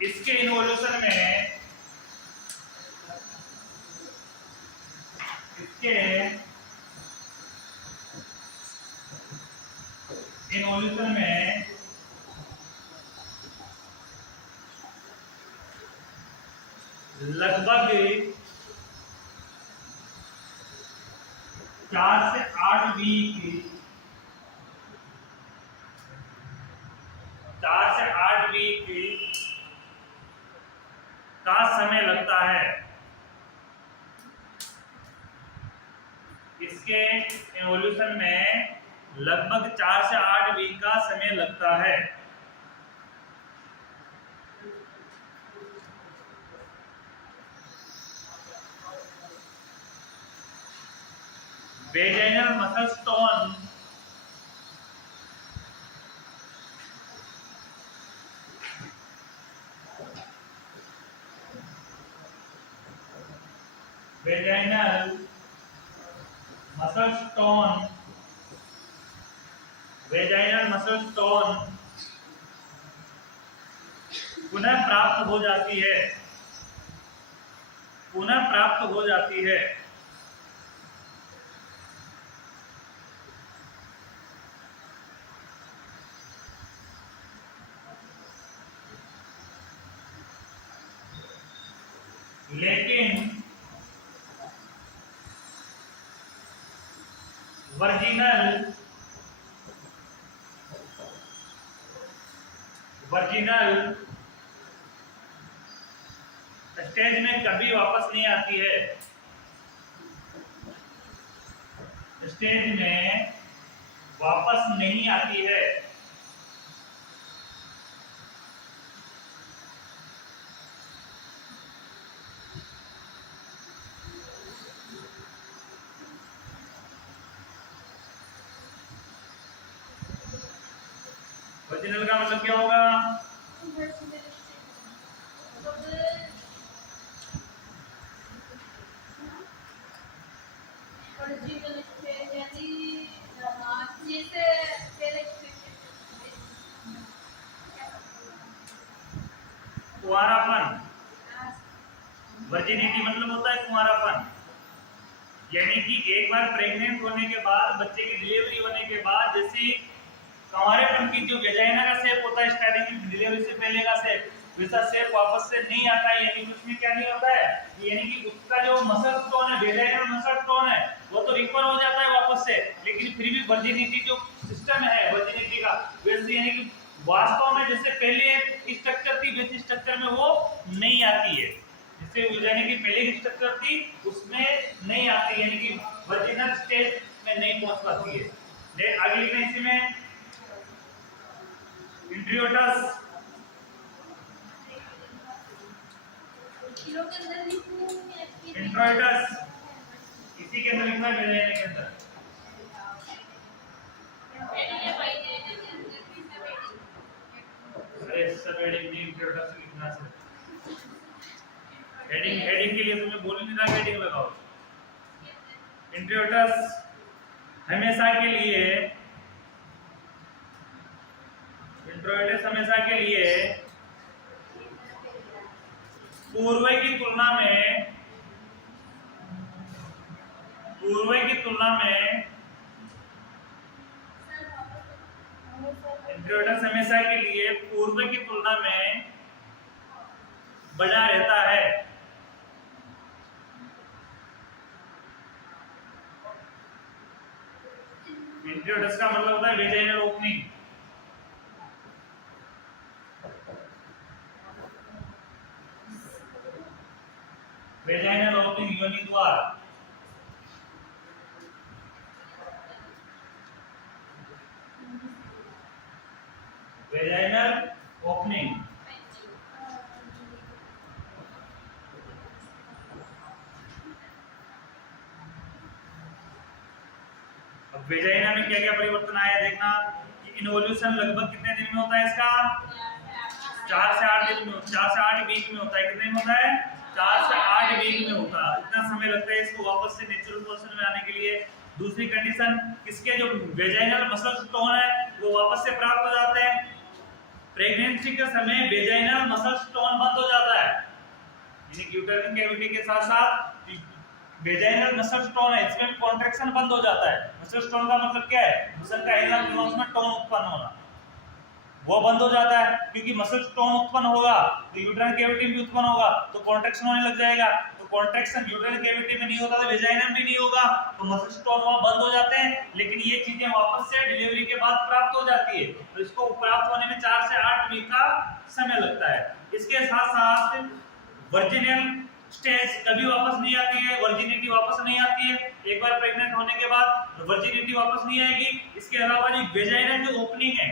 इसके इन्वोल्यूशन में, इसके इन्वोल्यूशन में लगभग 4 से 8 वीक, 4 से 8 वीक का समय लगता है। इसके इवोल्यूशन में लगभग 4 से 8 वीक का समय लगता है। Vaginal muscle stone vaginal muscle stone, vaginal muscle stone पुनः प्राप्त हो जाती है, पुनः प्राप्त हो जाती है। लेकिन वर्जिनल स्टेज में कभी वापस नहीं आती है, स्टेज में वापस नहीं आती है। वर्जिनल का मतलब क्या होगा? कुंवारापन, वर्जिनिटी मतलब होता है कुंवारापन, यानी कि एक बार प्रेग्नेंट होने के बाद, बच्चे की डिलीवरी होने के बाद, जैसे कुंवारेपन की जो वेजाइना का शेप होता है स्टार्टिंग में डिलीवरी से पहले का शेप, वैसा शेप वापस से नहीं आता है। यानी उसमें क्या नहीं होता है, यानी कि उसका जो मसल स्टोन है, वेजाइनल मसल स्टोन है, वो तो रिकवर हो जाता है वापस से, लेकिन फिर भी वर्जिनिटी जो सिस्टम है वर्जिनिटी का, वैसे यानी कि वास्तव में जैसे पहले एक स्ट्रक्चर थी वैसी स्ट्रक्चर में वो नहीं आती है। जैसे यानी कि पहले की स्ट्रक्चर थी उसमें नहीं आती, यानी कि वर्जिनल स्टेज में नहीं पहुंच पाती है। आगे लिखना इसी में इंट्रियोटस, इंट्रोइटस, इसी के अंदर लिखना है वेजाइना के अंदर। अरे सब हेडिंग नहीं, इंट्रोइटस लिखना है। हेडिंग के लिए तुम्हें बोल नहीं रहा, हेडिंग लगाओ। इंट्रियोटस हमेशा के लिए, इंट्रोइटस हमेशा के लिए पूर्व की तुलना में, इंट्रोइटस हमेशा के लिए पूर्व की तुलना में बना रहता है। इंट्रोइटस का मतलब होता है वेजाइनल ओपनिंग, वेजाइनल ओपनिंग योनि द्वार। वेजाइनल ओपनिंग, अब वेजाइना में क्या क्या परिवर्तन आया देखना। इन्वोल्यूशन लगभग कितने दिन में होता है इसका? 4 से 8 दिन में, 4 से 8 वीक में होता है। कितने में होता है? 4 से 8 वीक में होता है। इतना समय लगता है इसको वापस से नेचुरल पोजीशन में आने के लिए। दूसरी कंडीशन, इसके जो वेजाइनल मसल स्टोन है वो वापस से प्राप्त हो जाते हैं। प्रेगनेंसी के समय वेजाइनल मसल स्टोन बंद हो जाता है, यानी कि यूटेरिन कैविटी के साथ साथ वेजाइनल मसल स्टोन है, इसमें कॉन्ट्रैक्शन बंद हो जाता है। मसल स्टोन का मतलब क्या है? मसल का हिलना डुलना, उसमें टोन उत्पन्न होना, वो बंद हो जाता है। क्योंकि मसल स्टोन उत्पन्न होगा तो यूटेरिन कैविटी भी उत्पन्न होगा, तो कॉन्ट्रैक्शन होने लग जाएगा। तो कॉन्ट्रैक्शन यूटेरिन कैविटी में नहीं होता तो वेजाइना में भी नहीं होगा, तो मसल स्टोन वहां बंद हो जाते हैं। लेकिन ये चीजें वापस से डिलीवरी के बाद प्राप्त हो जाती है, तो इसको प्राप्त होने में 4 से 8 वीक का समय लगता है। इसके साथ साथ वर्जिनल स्टेज कभी वापस नहीं आती है, वर्जिनिटी वापस नहीं आती है। एक बार प्रेग्नेंट होने के बाद वर्जिनिटी वापस नहीं आएगी। इसके अलावा जो वेजाइनल जो ओपनिंग है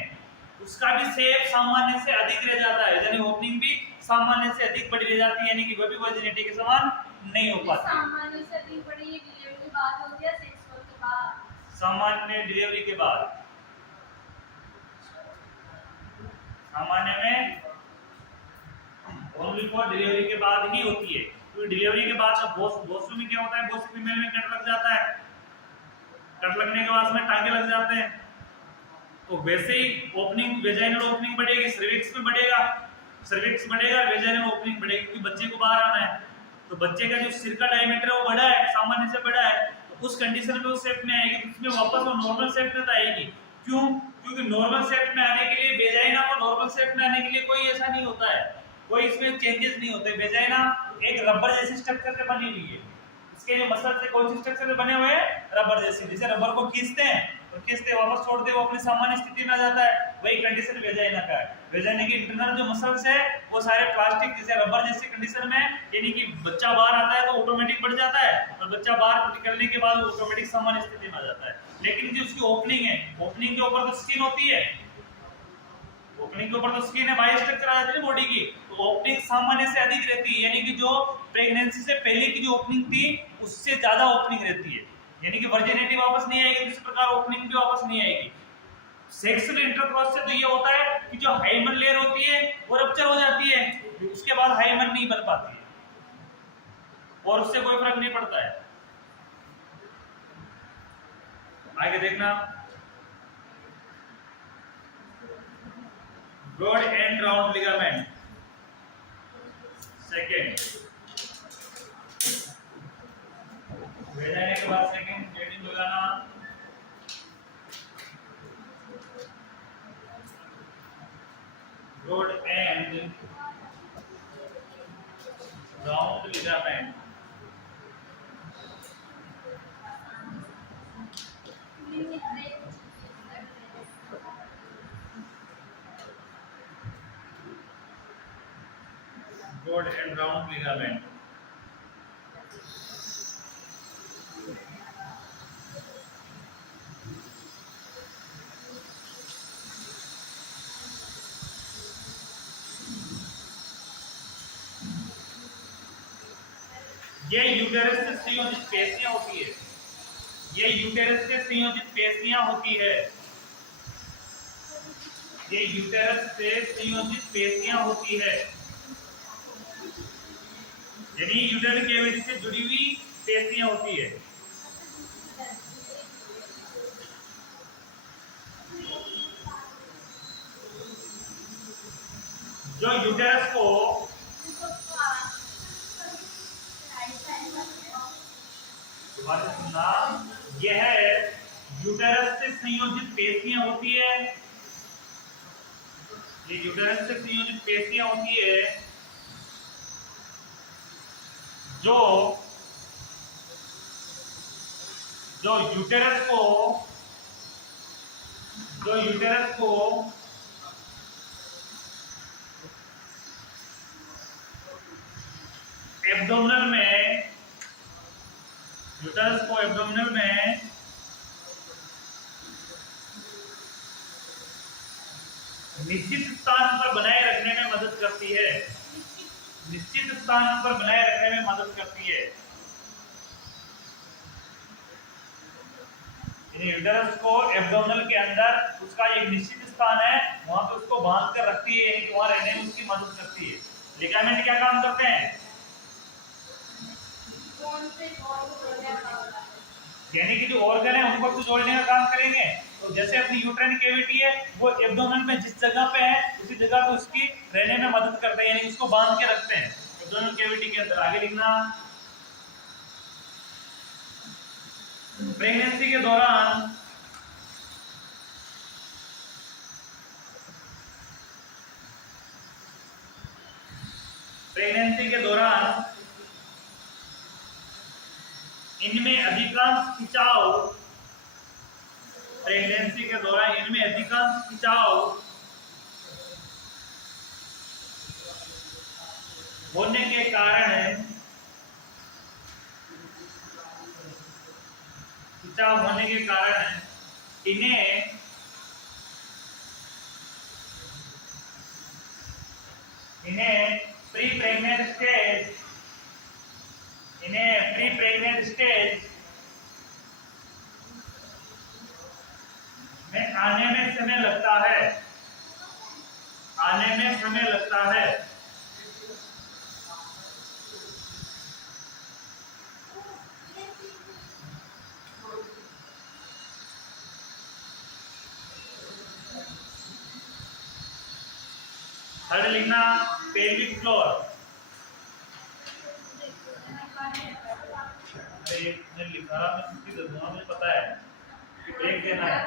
उसका भी शेप सामान्य से अधिक रह जाता है, यानी ओपनिंग भी सामान्य से अधिक बड़ी रह जाती है, यानी कि वो भी वर्जिनिटी के समान नहीं हो पाती। सामान्य से अधिक बड़ी डिलीवरी के बाद होती है, 6 मंथ के बाद। सामान्य डिलीवरी के बाद, सामान्य में ओनली फॉर डिलीवरी के बाद ही होती है। क्योंकि डिलीवरी के बाद बहुत में क्या होता है, बहुत सी फीमेल में कट लग जाता है, कट लगने के बाद में टांगे लग जाते हैं। तो वैसे ही ओपनिंग, वेजाइनल ओपनिंग बढ़ेगी, सर्विक्स में बढ़ेगा, सर्विक्स बढ़ेगा, वेजाइनल ओपनिंग बढ़ेगी, क्योंकि बच्चे को बाहर आना है। तो बच्चे का जो सिर का डायमीटर है वो बड़ा है, सामान्य से बड़ा है, तो उस कंडीशन में उस शेप में आएगी, तो उसमें वापस वो नॉर्मल शेप में आएगी। क्यों? क्योंकि नॉर्मल शेप में आने के लिए, वेजाइना को नॉर्मल शेप में आने के लिए कोई ऐसा नहीं होता है, कोई इसमें चेंजेस नहीं होते। वेजाइना एक रबर जैसी स्ट्रक्चर से बनी हुई है, इसके जो मसल से कौन सी स्ट्रक्चर से बने हुए हैं, रबर जैसी। जैसे रबर को खींचते हैं और खींचते वापस छोड़ते वो अपनी सामान्य स्थिति में आ जाता है, वही कंडीशन वेजाइना का है। वेजाइना के इंटरनल जो मसल्स है वो सारे प्लास्टिक जैसे रबर जैसी कंडीशन में, यानी कि बच्चा बाहर आता है तो ऑटोमेटिक बढ़ जाता है, और बच्चा बाहर निकलने के बाद ऑटोमेटिक सामान्य स्थिति में आ जाता है। लेकिन जो उसकी ओपनिंग है, ओपनिंग के ऊपर तो स्किन होती है, ओपनिंग के ऊपर तो स्किन है, बाहरी स्ट्रक्चर आ जाती है बॉडी की, तो ओपनिंग सामान्य से अधिक रहती है, यानी कि जो प्रेगनेंसी से पहले की जो ओपनिंग थी उससे ज्यादा ओपनिंग रहती है, यानी कि वर्जिनिटी वापस नहीं आएगी, इस प्रकार ओपनिंग भी वापस नहीं आएगी। सेक्सुअल इंटरकोर्स से तो ये होता है कि जो हाइमन लेयर होती है वो रप्चर हो जाती है, उसके बाद हाइमन नहीं बन पाती है और उससे कोई फर्क नहीं पड़ता है। आगे देखना, broad and round ligament. Second, भेजाने के बाद सेकेंड प्लेटिंग लगाना, broad and round ligament. Broad and round ligament, ये यूटेरस से संयोजित पेशियां होती है, ये यूटेरस से संयोजित पेशियां होती है, ये यूटेरस से संयोजित पेशियां होती है, यानी यूटेरल कैविटी से जुड़ी हुई पेशियां होती है। जो यूटेरस को यह यूटेरस से संयोजित पेशियां होती है, ये यूटेरस से संयोजित पेशियां होती है जो यूटेरस को एब्डोमिनल में, यूटेरस को एब्डोमिनल में निश्चित स्थान पर बनाए रखने में मदद करती है, निश्चित स्थान पर बनाए रखने में मदद करती है। यूटेरस को एब्डोमिनल के अंदर उसका एक निश्चित स्थान है, वहां पे उसको बांध कर रखती है, वहां रहने में उसकी मदद करती है। लिगामेंट क्या काम करते हैं? यानी कि जो ऑर्गन है उनको तो जोड़ने का काम करेंगे। तो जैसे अपनी यूट्राइन कैविटी है वो एब्डोमेन में जिस जगह पे है उसी जगह पे उसकी रहने में मदद करते हैं, यानी उसको बांध के रखते हैं एब्डोमेन कैविटी के अंदर। आगे लिखना, प्रेगनेंसी के दौरान इनमें अधिकांश खिंचाव, प्रेगनेंसी के दौरान इनमें अधिकांश खिंचाव होने के कारण इन्हें प्री प्रेग्नेंट स्टेज में आने में समय लगता है। थर्ड लिखना पेल्विक फ्लोर। अरे मैंने लिखा मैं छुट्टी दे दूंगा, मुझे पता है कि ब्रेक देना है।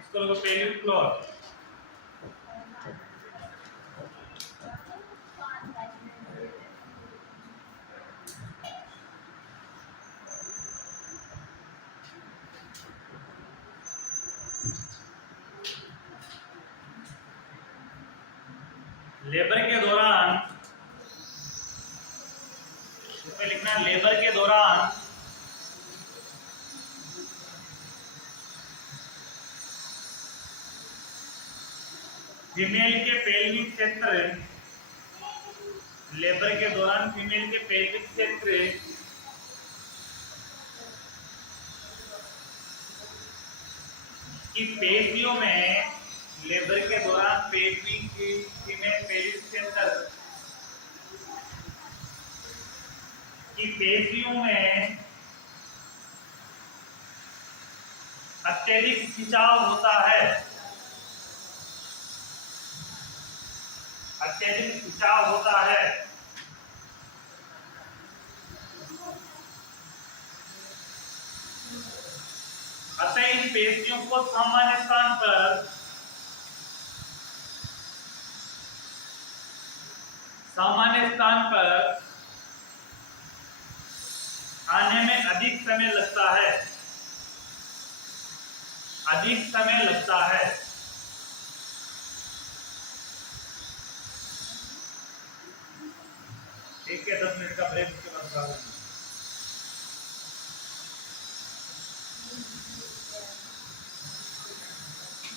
इसको लोगों पेल्विक फ्लोर। लेबर के दौरान, इसमें लिखना लेबर के दौरान फीमेल के पेल्विक क्षेत्र, लेबर के दौरान फीमेल के पेल्विक क्षेत्र की पेशियों में, लेबर के दौरान पेल्विक की फीमेल पेल्विक क्षेत्र की पेशियों में अत्यधिक खिंचाव होता है, अत्यधिक खिंचाव होता है। अतः इन पेशियों को सामान्य स्थान पर आने में अधिक समय लगता है, अधिक समय लगता है। ठीक है, 10 मिनट का ब्रेक, उसके बाद